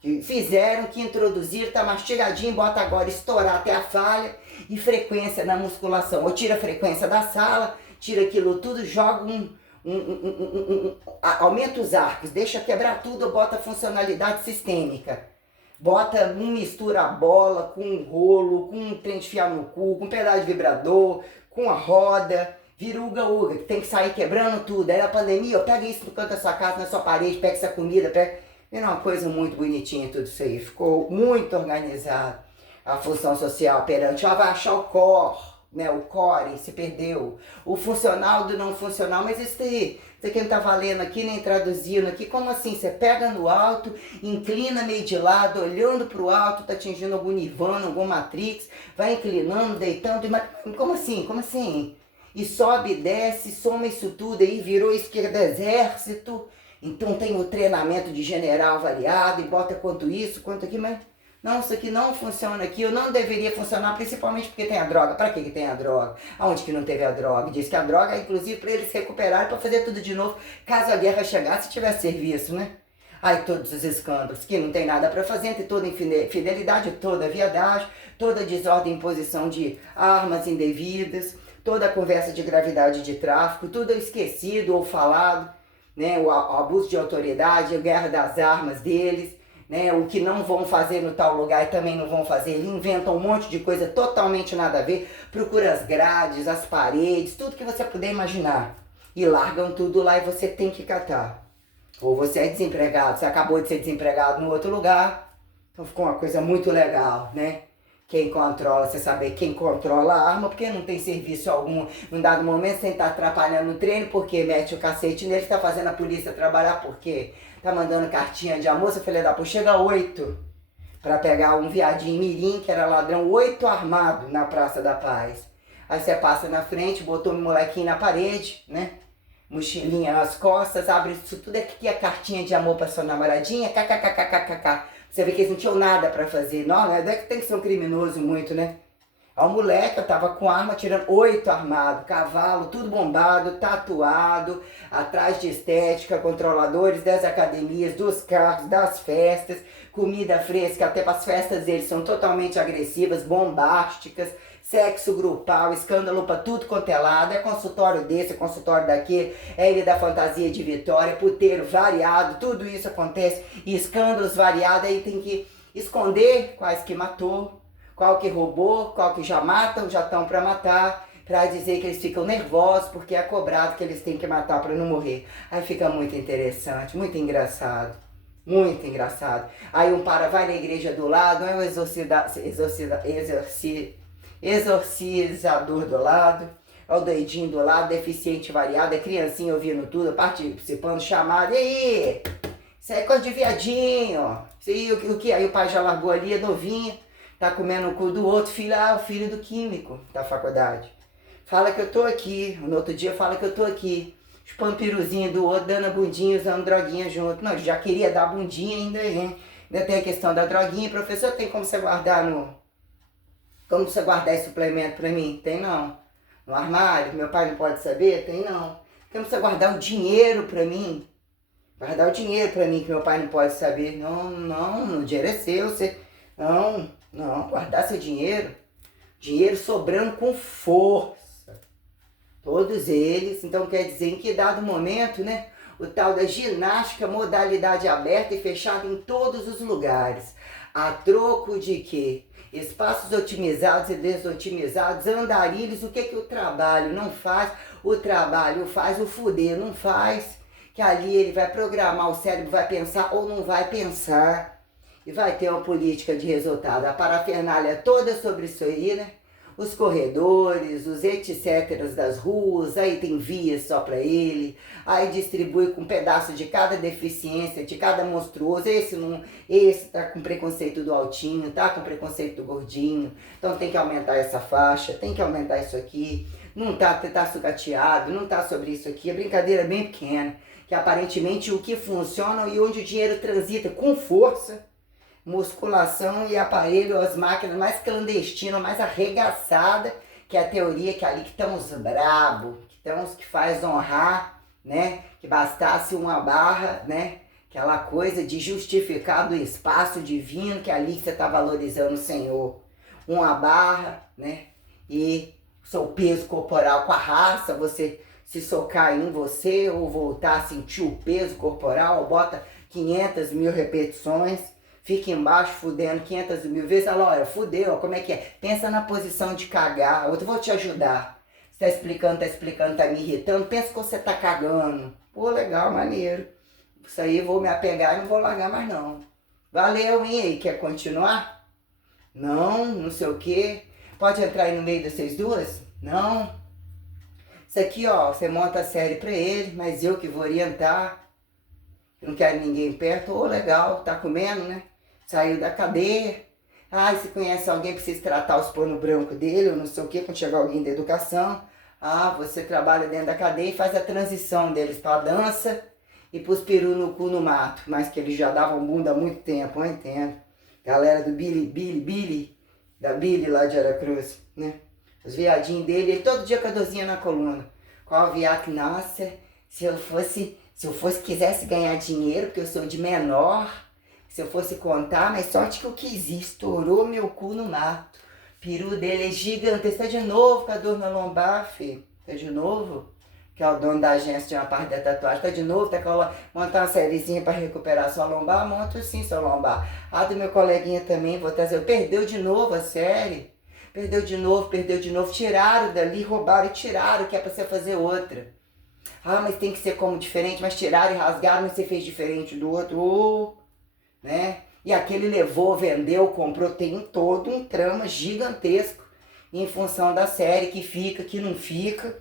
que introduziram, tá mastigadinho, bota agora estourar até a falha e frequência na musculação. Ou tira a frequência da sala, tira aquilo tudo, joga aumenta os arcos, deixa quebrar tudo, bota funcionalidade sistêmica. Bota, mistura a bola com um rolo, com um trem de fiar no cu, com um pedaço de vibrador, com a roda, vira uga-uga, que tem que sair quebrando tudo. Aí na pandemia, pega isso no canto da sua casa, na sua parede, pega essa comida, pega... É uma coisa muito bonitinha tudo isso aí, ficou muito organizado. A função social perante, vai achar o core, né? O core se perdeu. O funcional do não funcional, mas isso aqui não tá valendo aqui, nem traduzindo aqui. Como assim? Você pega no alto, inclina meio de lado, olhando pro alto, tá atingindo algum nirvana, algum matrix, vai inclinando, deitando, como assim? Como assim? E sobe, desce, soma isso tudo aí, virou esquerda exército. Então tem o treinamento de general variado e bota quanto isso, quanto aqui, mas não, isso aqui não funciona aqui, eu não deveria funcionar, principalmente porque tem a droga. Para que tem a droga? Aonde que não teve a droga? Diz que a droga é inclusive para eles se recuperarem, para fazer tudo de novo, caso a guerra chegasse e tivesse serviço, né? Aí todos os escândalos, que não tem nada para fazer, entre toda infidelidade, toda viadagem, toda desordem e imposição de armas indevidas, toda a conversa de gravidade de tráfico, tudo esquecido ou falado, né, o abuso de autoridade, a guerra das armas deles, né, o que não vão fazer no tal lugar e também não vão fazer, eles inventam um monte de coisa totalmente nada a ver, procura as grades, as paredes, tudo que você puder imaginar, e largam tudo lá e você tem que catar. Ou você é desempregado, você acabou de ser desempregado no outro lugar, então ficou uma coisa muito legal, né? Quem controla, você saber quem controla a arma, porque não tem serviço algum. Num dado momento, você tá atrapalhando o treino, porque mete o cacete nele, tá fazendo a polícia trabalhar, porque tá mandando cartinha de amor, seu filho da puta, chega 8 pra pegar um viadinho mirim, que era ladrão, 8 armado na Praça da Paz. Aí você passa na frente, botou um molequinho na parede, né? Mochilinha nas costas, abre isso tudo, aqui a cartinha de amor pra sua namoradinha, kkkkkk. Você vê que eles não tinham nada pra fazer. Não é que tem que ser um criminoso muito, né? A moleque tava com arma, tirando 8 armados, cavalo, tudo bombado, tatuado, atrás de estética, controladores das academias, dos carros, das festas, comida fresca, até para as festas deles são totalmente agressivas, bombásticas, sexo grupal, escândalo pra tudo quanto é lado, é consultório desse, é consultório daquele, é ele da fantasia de Vitória, puteiro variado, tudo isso acontece, e escândalos variados, aí tem que esconder quais que matou, qual que roubou, qual que já matam, já estão pra matar, pra dizer que eles ficam nervosos porque é cobrado que eles têm que matar pra não morrer. Aí fica muito interessante, muito engraçado. Muito engraçado. Aí um vai na igreja do lado, é um exorcizador do lado, é o doidinho do lado, deficiente variado, é criancinha ouvindo tudo, participando, chamado, e aí? Isso aí é coisa de viadinho. Isso aí, o que? Aí o pai já largou ali, é novinho, tá comendo o cu do outro filho, o filho do químico da faculdade. Fala que eu tô aqui, no outro dia fala que eu tô aqui, chupando piruzinho do outro, dando a bundinha, usando droguinha junto. Não, já queria dar bundinha ainda, hein? Ainda tem a questão da droguinha, professor, tem como você guardar Como você guardar esse suplemento pra mim? Tem não. No armário, meu pai não pode saber? Tem não. Como você guardar o dinheiro pra mim? Guardar o dinheiro pra mim que meu pai não pode saber. Não, o dinheiro é seu. Você... Não, guardar seu dinheiro. Dinheiro sobrando com força. Todos eles. Então quer dizer, em que dado momento, né? O tal da ginástica, modalidade aberta e fechada em todos os lugares. A troco de quê? Espaços otimizados e desotimizados, andarilhos, o que o trabalho não faz? O trabalho faz, o fuder não faz. Que ali ele vai programar, o cérebro vai pensar ou não vai pensar. E vai ter uma política de resultado. A parafernália toda sobre isso aí, né? Os corredores, os etc. das ruas, aí tem vias só para ele, aí distribui com um pedaço de cada deficiência, de cada monstruoso, esse tá com preconceito do altinho, tá com preconceito do gordinho, então tem que aumentar essa faixa, tem que aumentar isso aqui, não tá sucateado, não tá sobre isso aqui, é brincadeira bem pequena, que aparentemente o que funciona e onde o dinheiro transita com força, musculação e aparelho, as máquinas mais clandestinas, mais arregaçadas, que é a teoria que ali que estão os brabo, que estão os que faz honrar, né? Que bastasse uma barra, né? Aquela coisa de justificar do espaço divino, que ali você está valorizando o Senhor. Uma barra, né? E seu peso corporal com a raça, você se socar em você ou voltar a sentir o peso corporal, ou bota 500 mil repetições, fica embaixo fudendo 500 mil vezes, fala, olha, fudeu, como é que é? Pensa na posição de cagar, eu vou te ajudar. Você tá explicando, tá me irritando, pensa que você tá cagando. Pô, legal, maneiro. Isso aí eu vou me apegar e não vou largar mais não. Valeu, hein? Aí, quer continuar? Não, não sei o quê. Pode entrar aí no meio de vocês duas? Não. Isso aqui, ó, você monta a série pra ele, mas eu que vou orientar. Não quero ninguém perto. Ô, legal, tá comendo, né? Saiu da cadeia. Ah, se conhece alguém, precisa tratar os panos brancos dele, ou não sei o quê, quando chegar alguém da educação. Ah, você trabalha dentro da cadeia e faz a transição deles pra dança e pros peru no cu no mato. Mas que eles já davam bunda há muito tempo, eu entendo. Galera do Billy, da Billy lá de Aracruz, né? Os viadinhos dele, ele todo dia com a dorzinha na coluna. Qual viado que, nossa, se eu fosse, quisesse ganhar dinheiro, porque eu sou de menor, se eu fosse contar, mas sorte que eu quis ir, estourou meu cu no mato. Peru dele é gigante, tá de novo com a dor na lombar, filho. Tá de novo? Que é o dono da agência de uma parte da tatuagem, tá de novo, tá com montar uma sériezinha pra recuperar sua lombar, monta sim sua lombar. A do meu coleguinha também, vou trazer, perdeu de novo a série. Perdeu de novo, tiraram dali, roubaram e tiraram, que é pra você fazer outra. Ah, mas tem que ser como diferente, mas tiraram e rasgaram, mas você fez diferente do outro, né? E aquele levou, vendeu, comprou, tem todo um trama gigantesco em função da série, que fica, que não fica.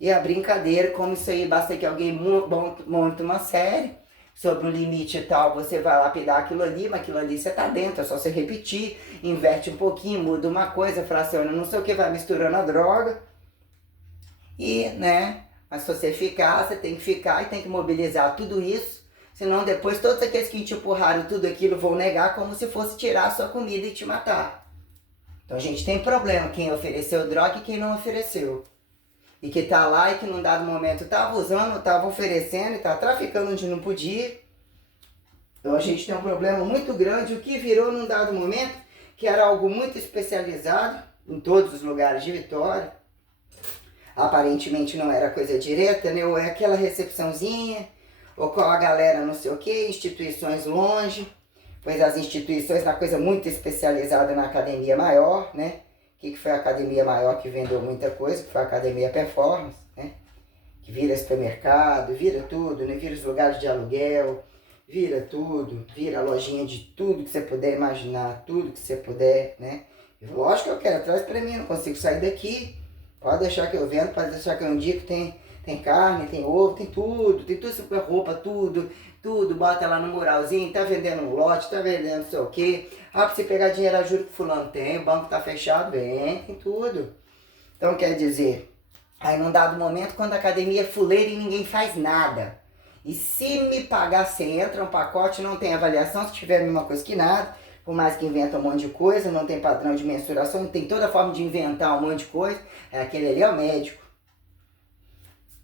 E a brincadeira, como isso aí, basta que alguém monte uma série sobre o limite e tal, você vai lapidar aquilo ali, mas aquilo ali você tá dentro, é só você repetir, inverte um pouquinho, muda uma coisa, fraciona não sei o que, vai misturando a droga. E, né, mas se você ficar, você tem que ficar e tem que mobilizar tudo isso, senão depois todos aqueles que te empurraram tudo aquilo vão negar como se fosse tirar a sua comida e te matar. Então a gente tem problema, quem ofereceu droga e quem não ofereceu. E que tá lá e que num dado momento tava usando, tava oferecendo e tá traficando onde não podia. Então a gente tem um problema muito grande, o que virou num dado momento, que era algo muito especializado em todos os lugares de Vitória. Aparentemente não era coisa direta, né? Ou é aquela recepçãozinha, ou com a galera não sei o que, instituições longe, pois as instituições na coisa muito especializada na academia maior, né? O que foi a academia maior que vendeu muita coisa, que foi a academia performance, né? Que vira supermercado, vira tudo, né? Vira os lugares de aluguel, vira tudo, vira a lojinha de tudo que você puder imaginar, tudo que você puder, né? E lógico que eu quero, traz pra mim, não consigo sair daqui. Pode deixar que eu vendo, pode deixar que eu indico, tem carne, tem ovo, tem tudo, super roupa, tudo, bota lá no muralzinho, tá vendendo um lote, tá vendendo não sei o quê. Ah, pra você pegar dinheiro, juro que fulano tem, o banco tá fechado, tem tudo. Então quer dizer, aí num dado momento, quando a academia é fuleira e ninguém faz nada. E se me pagar, você entra um pacote, não tem avaliação, se tiver a mesma coisa que nada, por mais que inventa um monte de coisa, não tem padrão de mensuração, não tem toda forma de inventar um monte de coisa, aquele ali é o médico.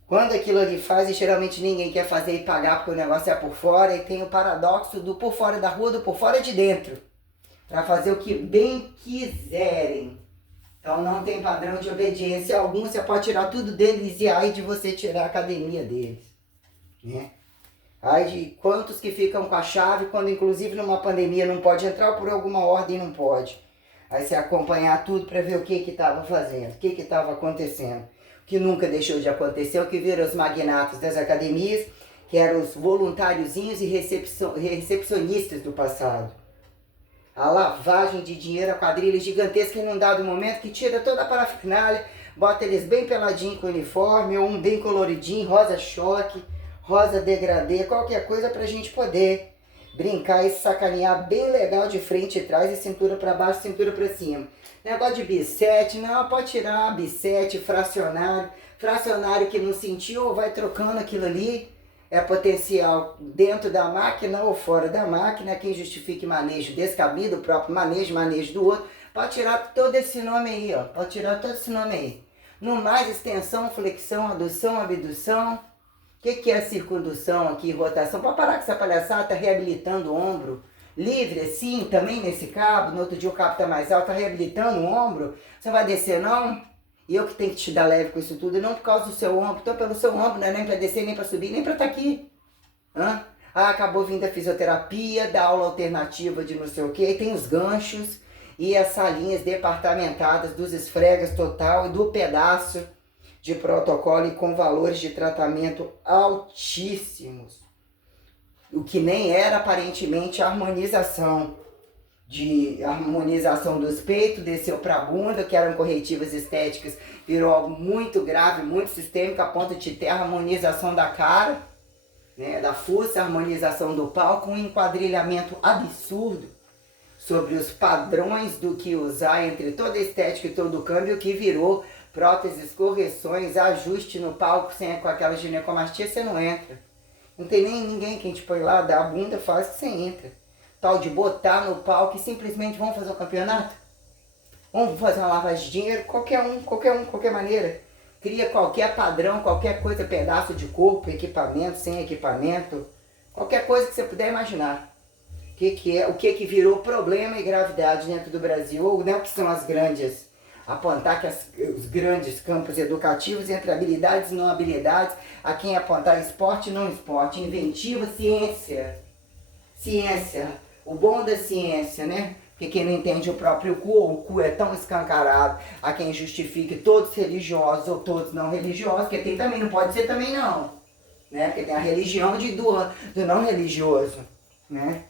Quando aquilo ali faz, e geralmente ninguém quer fazer e pagar porque o negócio é por fora, e tem o paradoxo do por fora da rua, do por fora de dentro, para fazer o que bem quiserem. Então não tem padrão de obediência algum, você pode tirar tudo deles e aí de você tirar a academia deles, né? Ai de quantos que ficam com a chave quando inclusive numa pandemia não pode entrar ou por alguma ordem não pode. Aí você acompanhar tudo para ver o que estava fazendo, o que estava acontecendo. O que nunca deixou de acontecer, o que viram os magnatas das academias, que eram os voluntáriozinhos e recepcionistas do passado. A lavagem de dinheiro, a quadrilha gigantesca em um dado momento que tira toda a parafernália, bota eles bem peladinho com o uniforme, ou um bem coloridinho, rosa choque, rosa degradê, qualquer coisa pra gente poder brincar e sacanear bem legal de frente e trás e cintura pra baixo, cintura pra cima. Negócio de bisete, não, pode tirar bisete, fracionário que não sentiu, vai trocando aquilo ali. é potencial dentro da máquina ou fora da máquina, quem justifique manejo descabido, o próprio manejo do outro, pode tirar todo esse nome aí, ó, pode tirar todo esse nome aí. No mais, extensão, flexão, adução, abdução. O que é circundução aqui, rotação? Pode parar com essa palhaçada, tá reabilitando o ombro. Livre assim, também nesse cabo, no outro dia o cabo tá mais alto, tá reabilitando o ombro. Você não vai descer não? E eu que tenho que te dar leve com isso tudo, e não por causa do seu ombro, então pelo seu ombro, não é nem pra descer, nem pra subir, nem pra estar aqui. Hã? Ah, acabou vindo a fisioterapia, da aula alternativa de não sei o que, tem os ganchos e as salinhas departamentadas dos esfregas total e do pedaço de protocolo e com valores de tratamento altíssimos. O que nem era aparentemente a harmonização dos peitos, desceu para a bunda, que eram corretivas estéticas, virou algo muito grave, muito sistêmico, a ponto de ter a harmonização da cara, né, da fuça, a harmonização do pau, com um enquadrilhamento absurdo sobre os padrões do que usar entre toda a estética e todo o câmbio, que virou próteses, correções, ajuste no palco, sem, com aquela ginecomastia, você não entra. Não tem nem ninguém que a gente põe lá, dá a bunda, faz que você entra. Tal de botar no palco e simplesmente vamos fazer o campeonato? Vamos fazer uma lavagem de dinheiro? Qualquer maneira. Cria qualquer padrão, qualquer coisa, pedaço de corpo, equipamento, sem equipamento, qualquer coisa que você puder imaginar. O que virou problema e gravidade dentro do Brasil, ou não, que são as grandes, apontar que os grandes campos educativos entre habilidades e não habilidades, a quem apontar esporte e não esporte, inventiva, ciência, o bom da ciência, né? Porque quem não entende o próprio o cu é tão escancarado, a quem justifique todos religiosos ou todos não religiosos, porque tem também, não pode ser também não, né? Porque tem a religião do não religioso, né?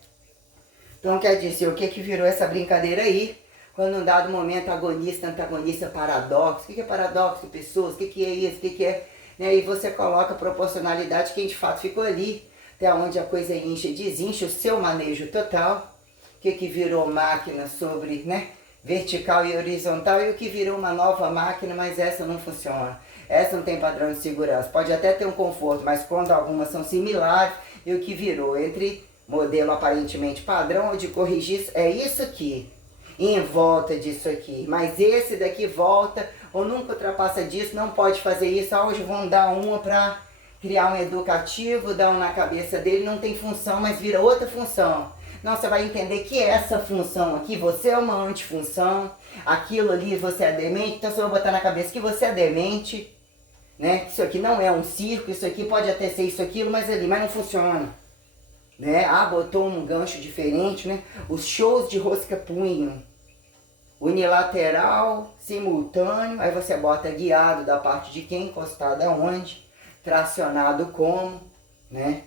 Então quer dizer, o que virou essa brincadeira aí? Quando em dado momento agonista, antagonista, paradoxo. O que é paradoxo, pessoas? O que é isso? O que é... Né? E você coloca a proporcionalidade, quem de fato ficou ali, até onde a coisa incha e desincha, o seu manejo total. O que virou máquina sobre, né, vertical e horizontal, e o que virou uma nova máquina, mas essa não funciona. Essa não tem padrão de segurança. Pode até ter um conforto, mas quando algumas são similares, e o que virou entre modelo aparentemente padrão ou de corrigir, é isso aqui. Em volta disso aqui, mas esse daqui volta ou nunca ultrapassa disso, não pode fazer isso. Hoje vão dar uma para criar um educativo, dar um na cabeça dele, não tem função, mas vira outra função. Não, você vai entender que essa função aqui, você é uma antifunção, aquilo ali você é demente, então você vai botar na cabeça que você é demente, né? Isso aqui não é um circo, isso aqui pode até ser isso, aquilo, mas não funciona. Né? Ah, botou um gancho diferente, né? Os shows de rosca-punho, unilateral, simultâneo, aí você bota guiado da parte de quem, encostado aonde, tracionado como, né?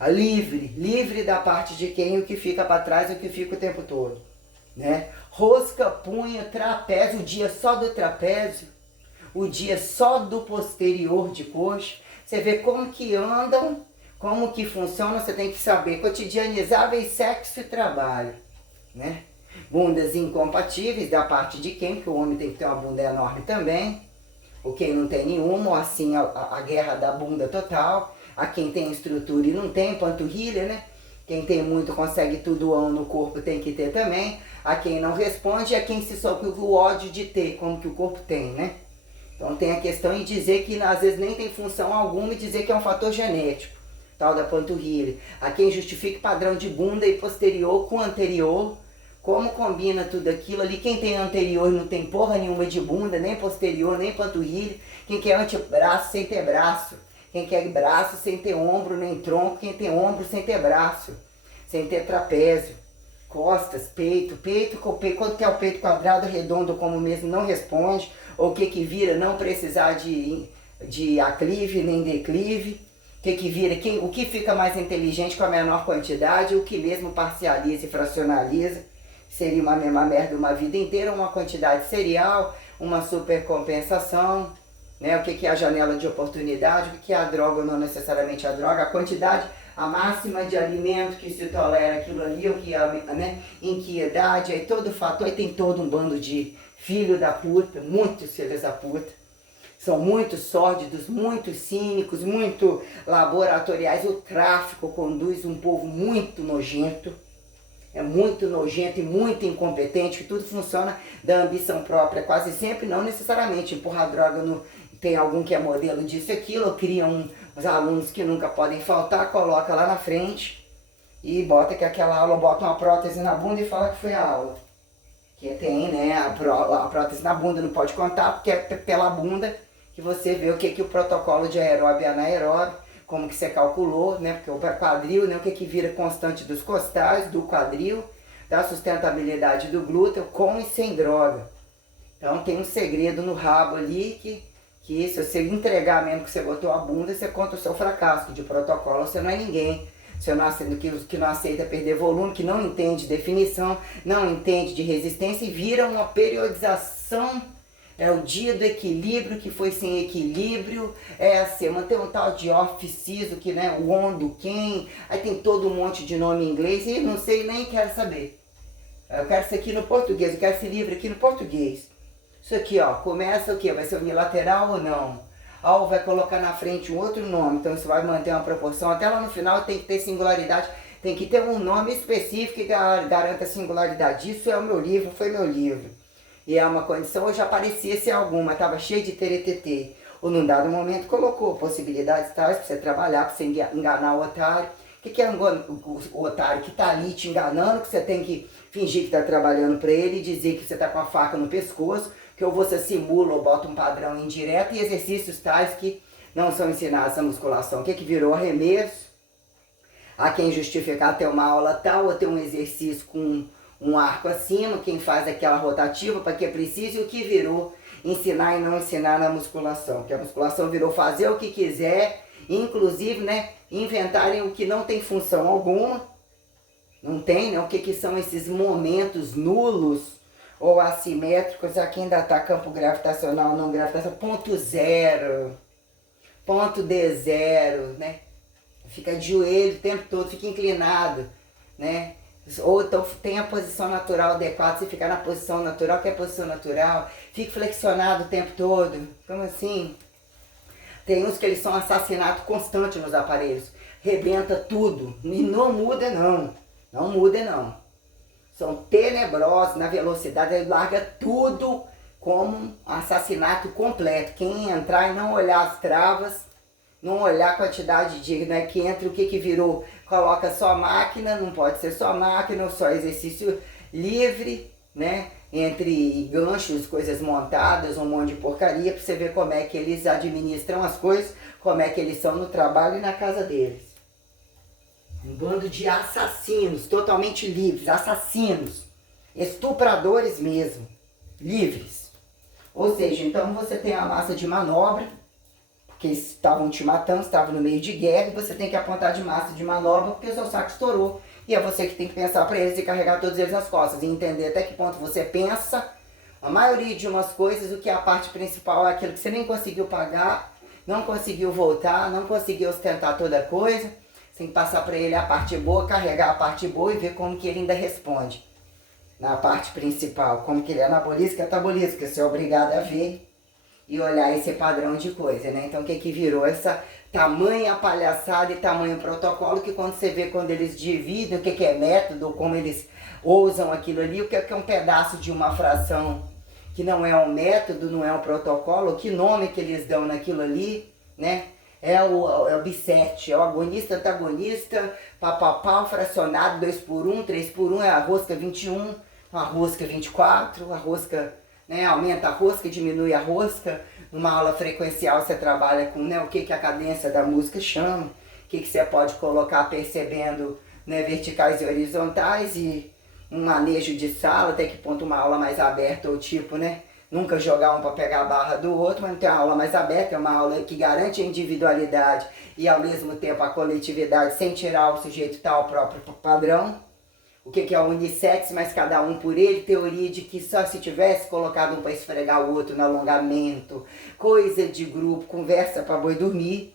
A livre da parte de quem, o que fica para trás e o que fica o tempo todo, né? Rosca-punho, trapézio, o dia só do trapézio, o dia só do posterior de coxa, você vê como que andam, como que funciona, você tem que saber, cotidianizáveis, sexo e trabalho, né? Bundas incompatíveis, da parte de quem, porque o homem tem que ter uma bunda enorme também, ou quem não tem nenhuma, ou assim a guerra da bunda total, a quem tem estrutura e não tem, panturrilha, né? Quem tem muito consegue tudo no corpo, tem que ter também, a quem não responde, a quem se sofre o ódio de ter, como que o corpo tem, né? Então tem a questão em dizer que às vezes nem tem função alguma e dizer que é um fator genético, tal da panturrilha. A quem justifica padrão de bunda e posterior com anterior, como combina tudo aquilo ali. Quem tem anterior não tem porra nenhuma de bunda, nem posterior, nem panturrilha. Quem quer antebraço sem ter braço. Quem quer braço sem ter ombro nem tronco. Quem tem ombro sem ter braço, sem ter trapézio. Costas, peito, quando quer o peito quadrado, redondo, como mesmo, não responde. Ou o que vira não precisar de aclive nem declive. O que vira, o que fica mais inteligente com a menor quantidade, o que mesmo parcializa e fracionaliza. Seria uma mesma merda uma vida inteira, uma quantidade serial, uma supercompensação, né? O que é a janela de oportunidade, o que é a droga ou não necessariamente a droga, a quantidade, a máxima de alimento que se tolera aquilo ali, o que é, né? Em que idade, aí todo fator, aí tem todo um bando de filho da puta, muitos filhos da puta, São muito sórdidos, muito cínicos, muito laboratoriais. O tráfico conduz um povo muito nojento. É muito nojento e muito incompetente, que tudo funciona da ambição própria. Quase sempre, não necessariamente. Empurrar droga no... Tem algum que é modelo disso e aquilo, ou cria uns alunos que nunca podem faltar, coloca lá na frente e bota que aquela aula, bota uma prótese na bunda e fala que foi a aula. Que tem, né, a prótese na bunda não pode contar, porque é pela bunda que você vê o que o protocolo de aeróbio e anaeróbio, como que você calculou, né, porque o quadril, né, o que vira constante dos costais, do quadril, da sustentabilidade do glúteo, com e sem droga. Então tem um segredo no rabo ali que se você entregar mesmo que você botou a bunda, você conta o seu fracasso, que de protocolo você não é ninguém. Você não aceita, que não aceita perder volume, que não entende definição, não entende de resistência e vira uma periodização. É o dia do equilíbrio que foi sem equilíbrio, é a semana, tem um tal de off-season, que, né, o on do quem, aí tem todo um monte de nome em inglês e não sei, nem quero saber. Eu quero isso aqui no português, eu quero esse livro aqui no português. Isso aqui, ó, começa o quê? Vai ser unilateral ou não? Ou vai colocar na frente um outro nome, então isso vai manter uma proporção, até lá no final tem que ter singularidade, tem que ter um nome específico que garanta a singularidade. Isso é o meu livro, foi meu livro. E é uma condição, hoje aparecesse alguma, estava cheio de teretetê. Ou num dado momento colocou possibilidades tais para você trabalhar, para você enganar o otário. O que é o otário que está ali te enganando, que você tem que fingir que está trabalhando para ele e dizer que você está com a faca no pescoço, que ou você simula ou bota um padrão indireto, e exercícios tais que não são ensinados na musculação. O que virou arremesso? Há quem justificar ter uma aula tal ou ter um exercício com um arco acima, quem faz aquela rotativa para que é preciso, e o que virou ensinar e não ensinar na musculação. Que a musculação virou fazer o que quiser, inclusive, né, inventarem o que não tem função alguma. Não tem, né? O que são esses momentos nulos ou assimétricos? Aqui ainda está campo gravitacional, não gravitacional, ponto zero, ponto D0, né? Fica de joelho o tempo todo, fica inclinado, né? Ou então tem a posição natural adequada, você fica na posição natural, que é a posição natural, fica flexionado o tempo todo. Como assim? Tem uns que eles são assassinato constante nos aparelhos, rebenta tudo, e não muda não, não muda não. São tenebrosos na velocidade, ele larga tudo como um assassinato completo. Quem entrar e não olhar as travas, não olhar a quantidade de, né, que entra, o que virou, coloca só máquina, não pode ser só máquina, só exercício livre, né, entre ganchos, coisas montadas, um monte de porcaria, para você ver como é que eles administram as coisas, como é que eles são no trabalho e na casa deles. Um bando de assassinos, totalmente livres, assassinos, estupradores mesmo, livres. Ou seja, então você tem a massa de manobra, porque eles estavam te matando, estavam no meio de guerra, e você tem que apontar de massa de manobra porque o seu saco estourou. E é você que tem que pensar para eles e carregar todos eles nas costas, e entender até que ponto você pensa. A maioria de umas coisas, o que é a parte principal é aquilo que você nem conseguiu pagar, não conseguiu voltar, não conseguiu ostentar toda a coisa. Você tem que passar para ele a parte boa, carregar a parte boa e ver como que ele ainda responde. Na parte principal, como que ele é anabolístico e catabolístico, que você é obrigado a ver e olhar esse padrão de coisa, né? Então o que virou? Essa tamanha palhaçada e tamanho protocolo, que quando você vê, quando eles dividem o que é método, como eles ousam aquilo ali, o que é um pedaço de uma fração que não é um método, não é um protocolo, que nome que eles dão naquilo ali, né? É o bisete, é o agonista, antagonista, papapá, fracionado, 2 por 1, 3 por 1, é a rosca 21, a rosca 24, a rosca, né, aumenta a rosca, diminui a rosca. Numa aula frequencial você trabalha com, né, o que a cadência da música chama, o que você pode colocar percebendo, né, verticais e horizontais, e um manejo de sala, até que ponto uma aula mais aberta, ou tipo, né, nunca jogar um para pegar a barra do outro, mas não tem uma aula mais aberta, é uma aula que garante a individualidade e ao mesmo tempo a coletividade, sem tirar o sujeito tal próprio padrão. O que é o unissex, mas cada um por ele, teoria de que só se tivesse colocado um para esfregar o outro no alongamento, coisa de grupo, conversa para boi dormir,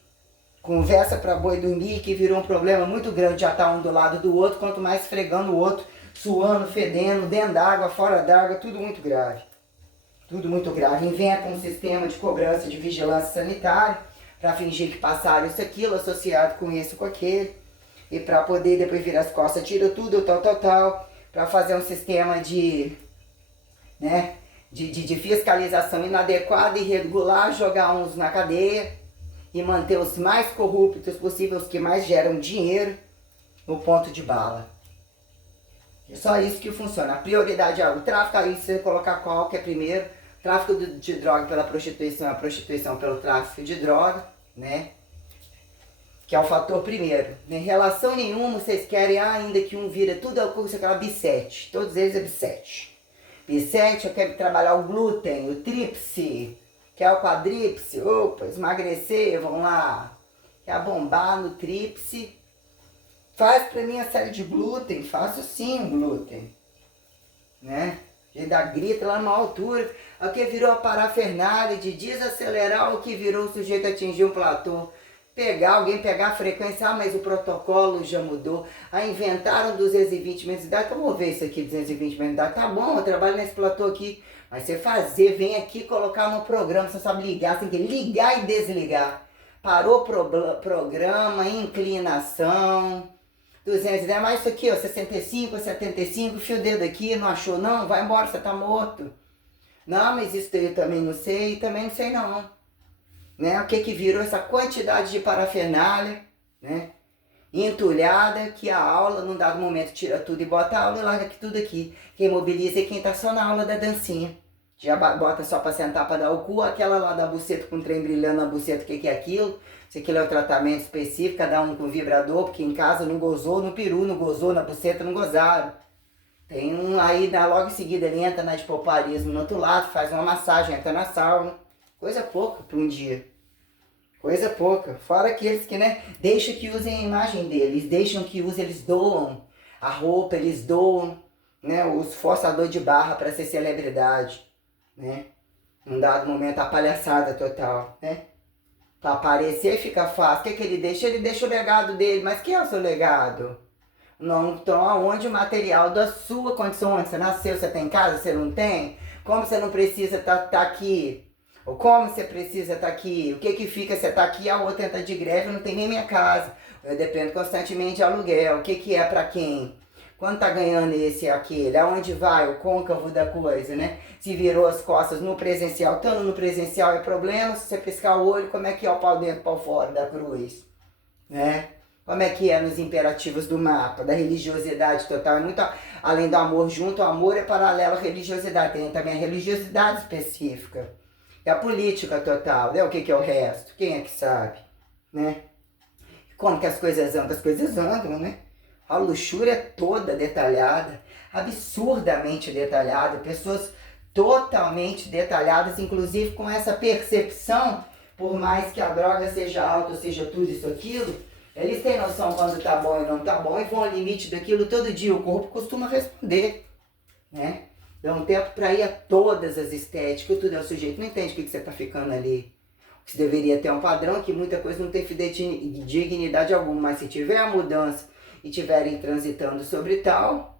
que virou um problema muito grande, já tá um do lado do outro, quanto mais esfregando o outro, suando, fedendo, dentro d'água, fora d'água, tudo muito grave. tudo muito grave. Inventam um sistema de cobrança de vigilância sanitária para fingir que passaram isso, aquilo, associado com isso, com aquele. E para poder depois virar as costas, tira tudo, tal, para fazer um sistema de, né, de fiscalização inadequada e irregular, jogar uns na cadeia e manter os mais corruptos possíveis, os que mais geram dinheiro, no ponto de bala. É só isso que funciona. A prioridade é o tráfico, aí você colocar qual que é primeiro. Tráfico de droga pela prostituição, a prostituição pelo tráfico de droga, né? Que é o fator primeiro. Em relação nenhuma, vocês querem ainda que um vira tudo aquela B7. Todos eles é B7. B7, eu quero trabalhar o glúten, o tríplice, que é o quadríplice. Opa, emagrecer, vamos lá. Quer bombar no tríplice. Faz pra mim a série de glúten, faço sim o glúten. Né? Ele dá grita lá numa altura. O que virou a parafernália de desacelerar o que virou o sujeito atingir um platô. Alguém pegar a frequência, mas o protocolo já mudou. Aí inventaram 220 metros de idade. Então, vamos ver isso aqui, 220 metros de idade. Tá bom, eu trabalho nesse platô aqui. Mas você vem aqui colocar no programa, você sabe ligar, você tem que ligar e desligar. Parou o programa, inclinação, 210, mas isso aqui, ó, 65, 75, fio o dedo aqui, não achou não? Vai embora, você tá morto. Não, mas isso daí eu também não sei não. Né? O que virou essa quantidade de parafernália, né? Entulhada, que a aula, num dado momento, tira tudo e bota a aula e larga tudo aqui. Quem mobiliza é quem tá só na aula da dancinha. Já bota só pra sentar pra dar o cu, aquela lá da buceta com o trem brilhando na buceta, o que é aquilo? Se aquilo é o tratamento específico, cada um com vibrador, porque em casa não gozou no peru, não gozou na buceta, não gozaram. Tem um aí, logo em seguida ele entra na de poparismo no outro lado, faz uma massagem, entra na sauna. Coisa pouca para um dia. Coisa pouca. Fora aqueles que, né, deixam que usem a imagem deles, deixam que usem, eles doam a roupa, eles doam, né, os forçadores de barra para ser celebridade, né. Num dado momento, a palhaçada total, né. Para aparecer fica fácil. O que ele deixa? Ele deixa o legado dele. Mas que é o seu legado? Não, então, aonde o material da sua condição, onde você nasceu, você tem casa, você não tem? Como você não precisa tá aqui? Ou como você precisa estar aqui? O que fica? Você tá aqui, a outra entra de greve, eu não tenho nem minha casa. Eu dependo constantemente de aluguel. O que é para quem? Quanto tá ganhando esse e aquele? Aonde vai o côncavo da coisa, né? Se virou as costas no presencial, estando no presencial é problema. Se você piscar o olho, como é que é o pau dentro, pau fora da cruz? Né? Como é que é nos imperativos do mapa, da religiosidade total? É muito além do amor junto, o amor é paralelo à religiosidade. Tem também a religiosidade específica. E a política total, né? O que é o resto? Quem é que sabe? Né? Como que as coisas andam? As coisas andam, né? A luxúria toda detalhada, absurdamente detalhada, pessoas totalmente detalhadas, inclusive com essa percepção, por mais que a droga seja alta, seja tudo isso, aquilo, eles têm noção quando tá bom e não tá bom e vão ao limite daquilo todo dia. O corpo costuma responder, né? Dá um tempo para ir a todas as estéticas, tudo é o sujeito não entende o que você tá ficando ali. Você deveria ter um padrão que muita coisa não tem dignidade alguma, mas se tiver a mudança e tiverem transitando sobre tal,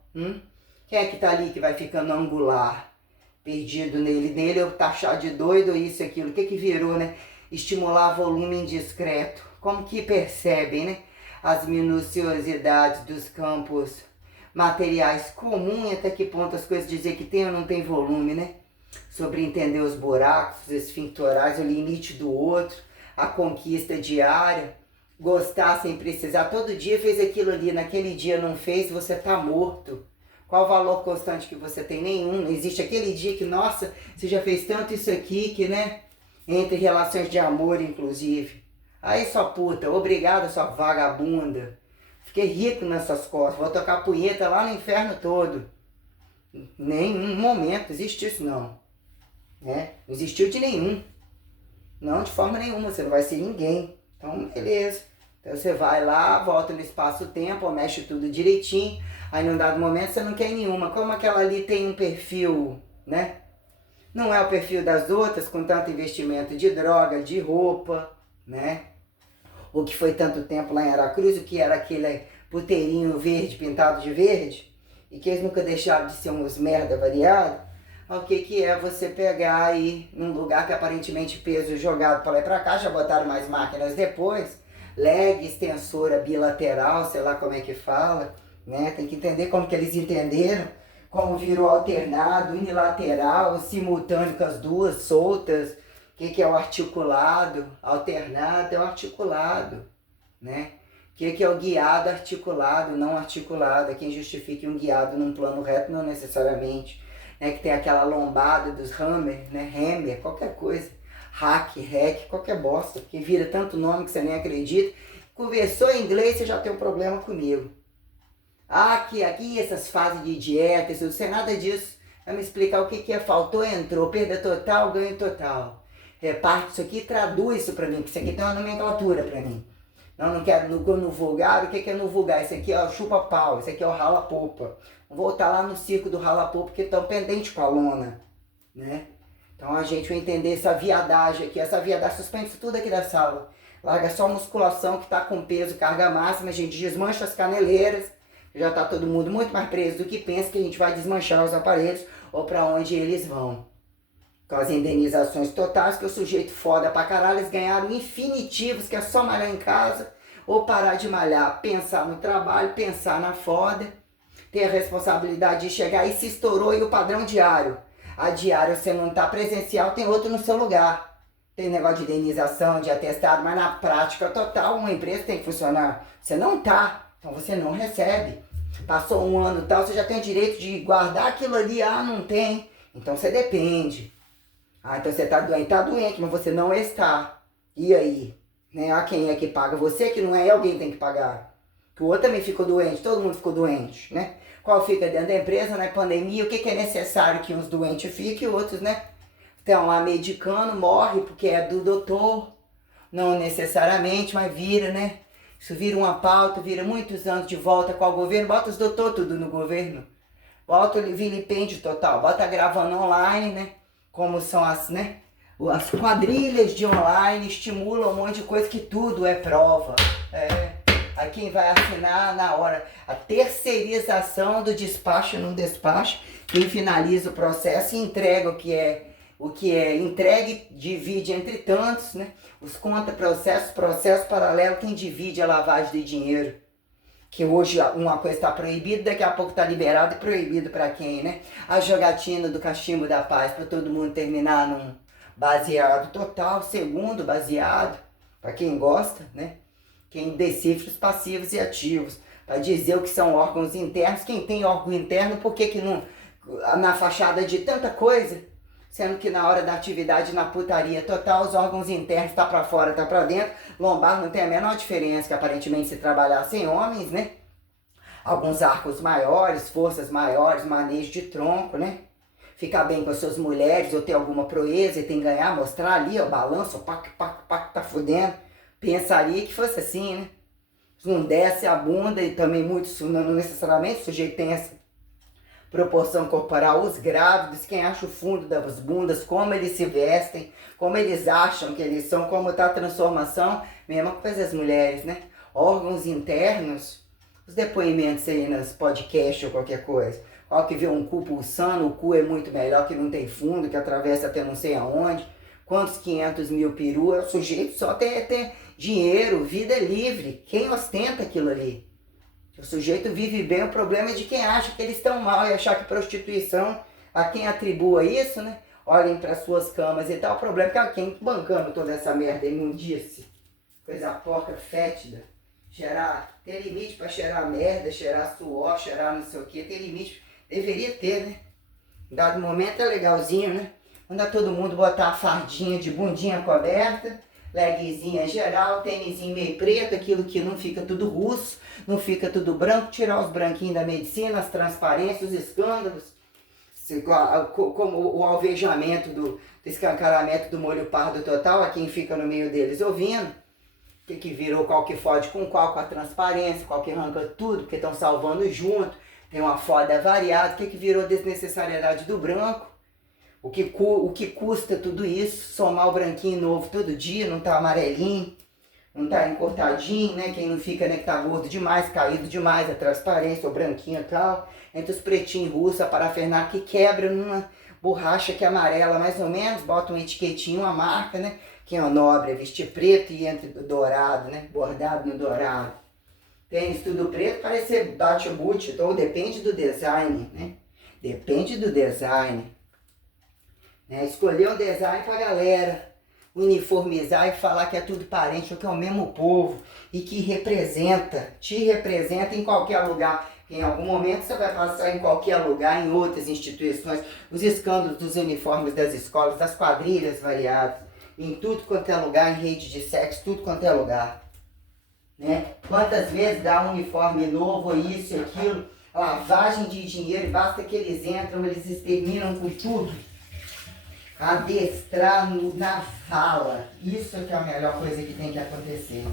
quem é que tá ali que vai ficando angular, perdido nele eu taxar de doido, isso, aquilo, o que virou, né? Estimular volume indiscreto, como que percebem, né? As minuciosidades dos campos materiais comuns, até que ponto as coisas dizer que tem ou não tem volume, né? Sobre entender os buracos, os esfinctorais, o limite do outro, a conquista diária, gostar sem precisar, todo dia fez aquilo ali, naquele dia não fez, você tá morto. Qual o valor constante que você tem? Nenhum. Não existe aquele dia que, nossa, você já fez tanto isso aqui, que, né? Entre relações de amor, inclusive. Aí, sua puta, obrigada, sua vagabunda. Fiquei rico nessas costas, vou tocar punheta lá no inferno todo. Nenhum momento existe isso, não. Né? Não existiu de nenhum. Não, de forma nenhuma, você não vai ser ninguém. Então, beleza. Então você vai lá, volta no espaço-tempo, mexe tudo direitinho. Aí num dado momento você não quer nenhuma. Como aquela ali tem um perfil, né? Não é o perfil das outras, com tanto investimento de droga, de roupa, né? O que foi tanto tempo lá em Aracruz, o que era aquele puteirinho verde, pintado de verde, e que eles nunca deixaram de ser uns merda variado. o que é você pegar aí num lugar que aparentemente peso jogado para lá e para cá, já botaram mais máquinas depois, leg, extensora bilateral, sei lá como é que fala, né? Tem que entender como que eles entenderam, como virou alternado, unilateral, simultâneo com as duas soltas, o que é o articulado, alternado é o articulado, né? O que é o guiado articulado, não articulado, é quem justifica um guiado num plano reto, não necessariamente, né? Que tem aquela lombada dos hammer, né? Hammer, qualquer coisa, hack, qualquer bosta, porque vira tanto nome que você nem acredita. Conversou em inglês, você já tem um problema comigo. Aqui essas fases de dieta, isso não sei nada disso. Vai me explicar o que é faltou, entrou, perda total, ganho total. Reparte isso aqui, traduz isso pra mim, que isso aqui tem uma nomenclatura pra mim. Não quero no vulgar, o que é no vulgar? Isso aqui é o chupa-pau, isso aqui é o rala-popa. Vou voltar lá no circo do rala-popa, porque estão pendente com a lona, né? Então a gente vai entender essa viadagem aqui, suspende isso tudo aqui da sala. Larga só a musculação que está com peso, carga máxima, a gente desmancha as caneleiras, já está todo mundo muito mais preso do que pensa que a gente vai desmanchar os aparelhos ou para onde eles vão. Com as indenizações totais, que o sujeito foda pra caralho, eles ganharam infinitivos, que é só malhar em casa, ou parar de malhar, pensar no trabalho, pensar na foda, ter a responsabilidade de chegar e se estourou e o padrão diário. A diário você não tá presencial, tem outro no seu lugar. Tem negócio de indenização, de atestado, mas na prática total, uma empresa tem que funcionar. Você não tá, então você não recebe. Passou um ano e tal, você já tem o direito de guardar aquilo ali, não tem. Então você depende. Então você tá doente, mas você não está. E aí? Né? Quem é que paga? Você que não é, alguém tem que pagar. Que o outro também ficou doente, todo mundo ficou doente, né? Qual fica dentro da empresa, na pandemia, o que é necessário que uns doentes fiquem e outros, né? Estão lá medicando, morre porque é do doutor. Não necessariamente, mas vira, né? Isso vira uma pauta, vira muitos anos de volta com o governo, bota os doutores tudo no governo. Bota o vilipêndio total, bota gravando online, né? Como são as quadrilhas de online, estimulam um monte de coisa que tudo é prova. Aí quem vai assinar na hora, a terceirização do despacho no despacho, quem finaliza o processo e entrega o que é entregue, divide entre tantos, né? Os processo paralelo, quem divide a lavagem de dinheiro. Que hoje uma coisa está proibida, daqui a pouco está liberado e proibido para quem, né? A jogatina do cachimbo da paz para todo mundo terminar num baseado total, segundo baseado, para quem gosta, né? Quem decifra os passivos e ativos, para dizer o que são órgãos internos. Quem tem órgão interno, por que não, na fachada de tanta coisa, sendo que na hora da atividade, na putaria total, os órgãos internos tá para fora, tá para dentro, lombar não tem a menor diferença, que aparentemente se trabalhassem homens, né? Alguns arcos maiores, forças maiores, manejo de tronco, né? Ficar bem com as suas mulheres, ou ter alguma proeza e tem que ganhar, mostrar ali, ó, balanço, pac, tá fudendo. Pensaria que fosse assim, né? Não desce a bunda e também muito, não necessariamente o sujeito tem essa proporção corporal, os grávidos, quem acha o fundo das bundas, como eles se vestem, como eles acham que eles são, como está a transformação, mesma coisa as mulheres, né? Órgãos internos, os depoimentos aí nas podcasts ou qualquer coisa. Qual que vê um cu pulsando, o cu é muito melhor, que não tem fundo, que atravessa até não sei aonde, quantos 500 mil peru, o sujeito só tem dinheiro, vida livre, quem ostenta aquilo ali? O sujeito vive bem, o problema é de quem acha que eles estão mal e achar que prostituição, a quem atribua isso, né? Olhem para suas camas e tal. O problema é que quem bancando toda essa merda, imundice, coisa porca, fétida, ter limite para cheirar merda, cheirar suor, cheirar não sei o que, ter limite, deveria ter, né? Em dado momento é legalzinho, né? Manda todo mundo botar a fardinha de bundinha coberta, legzinha geral, tênisinho meio preto, aquilo que não fica tudo russo, não fica tudo branco, tirar os branquinhos da medicina, as transparências, os escândalos, como o alvejamento do escancaramento do molho pardo total, a quem fica no meio deles ouvindo, que virou qual que fode com qual, com a transparência, qual que arranca tudo, porque estão salvando junto, tem uma foda variada, que virou desnecessariedade do branco. O que custa tudo isso, somar o branquinho novo todo dia, não tá amarelinho, não tá encurtadinho, né? Quem não fica, né, que tá gordo demais, caído demais, a transparência, o branquinho e tal. Entre os pretinhos russos, a parafernália que quebra borracha que é amarela mais ou menos, bota uma etiquetinha, uma marca, né? Quem é nobre é vestir preto e entra dourado, né? Bordado no dourado. Tênis tudo preto, parece ser bate-boot, então depende do design, né? Depende do design. Né? Escolher um design pra galera uniformizar e falar que é tudo parente, que é o mesmo povo e que te representa em qualquer lugar. Em algum momento você vai passar em qualquer lugar, em outras instituições, os escândalos dos uniformes das escolas, das quadrilhas variadas, em tudo quanto é lugar, em rede de sexo, tudo quanto é lugar. Né? Quantas vezes dá um uniforme novo, isso e aquilo, lavagem de dinheiro, basta que eles entram, eles exterminam com tudo. Adestrar na vala, isso que é a melhor coisa que tem que acontecer.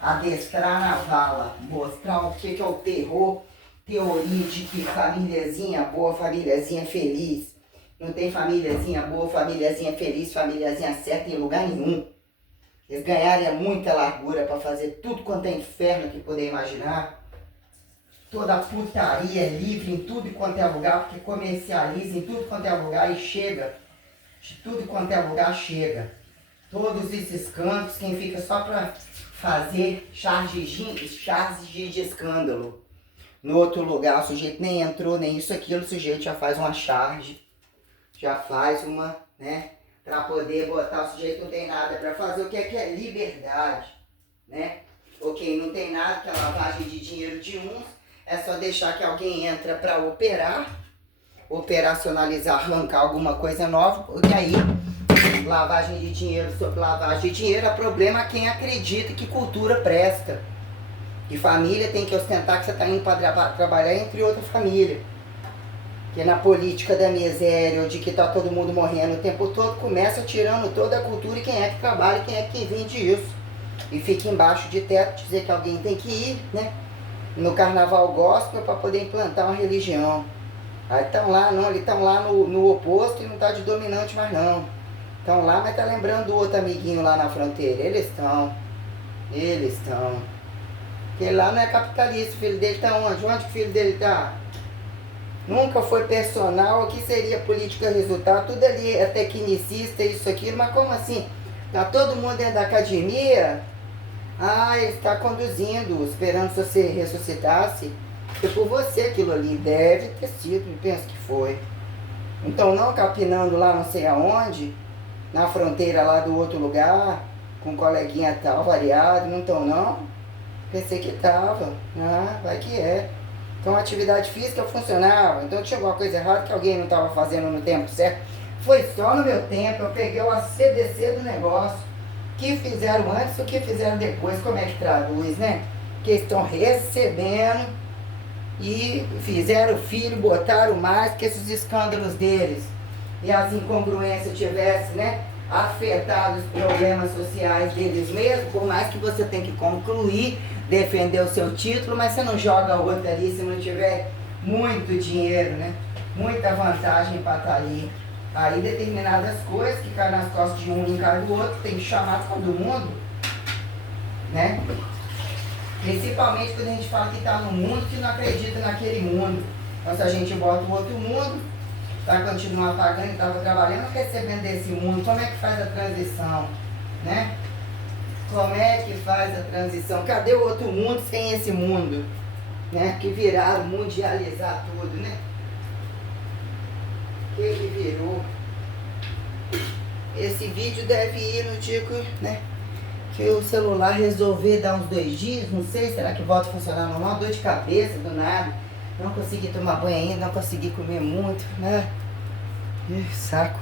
Adestrar na vala, mostrar o que é o terror, teoria de que famíliazinha boa, famíliazinha feliz. Não tem famíliazinha boa, famíliazinha feliz, famíliazinha certa em lugar nenhum. Eles ganharem muita largura para fazer tudo quanto é inferno que poder imaginar. Toda putaria livre em tudo quanto é lugar, porque comercializa em tudo quanto é lugar e chega. De tudo quanto é lugar chega. Todos esses cantos, quem fica só para fazer charge de escândalo. No outro lugar, o sujeito nem entrou, nem isso, aquilo, o sujeito já faz uma charge. Já faz uma, né? Para poder botar, o sujeito não tem nada para fazer. O que é liberdade, né? Ok, não tem nada, que é lavagem de dinheiro de uns. É só deixar que alguém entra para operar. Operacionalizar, arrancar alguma coisa nova, e aí, lavagem de dinheiro sobre lavagem de dinheiro, é problema quem acredita que cultura presta. Que família tem que ostentar que você está indo para trabalhar entre outra família. Que na política da miséria, onde que está todo mundo morrendo o tempo todo, começa tirando toda a cultura e quem é que trabalha e quem é que vende isso. E fica embaixo de teto, dizer que alguém tem que ir, né? No carnaval gospel para poder implantar uma religião. Aí estão lá, não, eles estão lá no oposto e não está de dominante mais não. Estão lá, mas tá lembrando do outro amiguinho lá na fronteira. Eles estão. Porque lá não é capitalista, o filho dele está onde? Onde que o filho dele está? Nunca foi personal, o que seria política resultado? Tudo ali é tecnicista, isso, aquilo, mas como assim? Tá todo mundo dentro da academia? Ah, ele está conduzindo, esperando se você ressuscitasse. Foi por você aquilo ali, deve ter sido, penso que foi. Então não capinando lá não sei aonde, na fronteira lá do outro lugar, com um coleguinha tal, variado, não estão não? Pensei que tava, vai que é. Então a atividade física funcionava, então tinha alguma coisa errada que alguém não estava fazendo no tempo certo. Foi só no meu tempo, eu peguei o ACDC do negócio. O que fizeram antes, o que fizeram depois, como é que traduz, né? Que estão recebendo e fizeram filho, botaram mais que esses escândalos deles e as incongruências tivessem, né, afetado os problemas sociais deles mesmos, por mais que você tenha que concluir, defender o seu título, mas você não joga outro ali se não tiver muito dinheiro, né, muita vantagem para estar ali. Aí determinadas coisas que caem nas costas de um e cai do outro, tem que chamar todo mundo, né? Principalmente quando a gente fala que está no mundo que não acredita naquele mundo. Então se a gente bota o outro mundo, vai continuar pagando, estava trabalhando, recebendo desse mundo, como é que faz a transição? Né? Como é que faz a transição? Cadê o outro mundo sem esse mundo? Né? Que viraram mundializar tudo, né? Que virou? Esse vídeo deve ir no dia que, né, que o celular resolver dar uns 2 dias, não sei, será que volta a funcionar normal? Dor de cabeça, do nada. Não consegui tomar banho ainda, não consegui comer muito, né? Saco.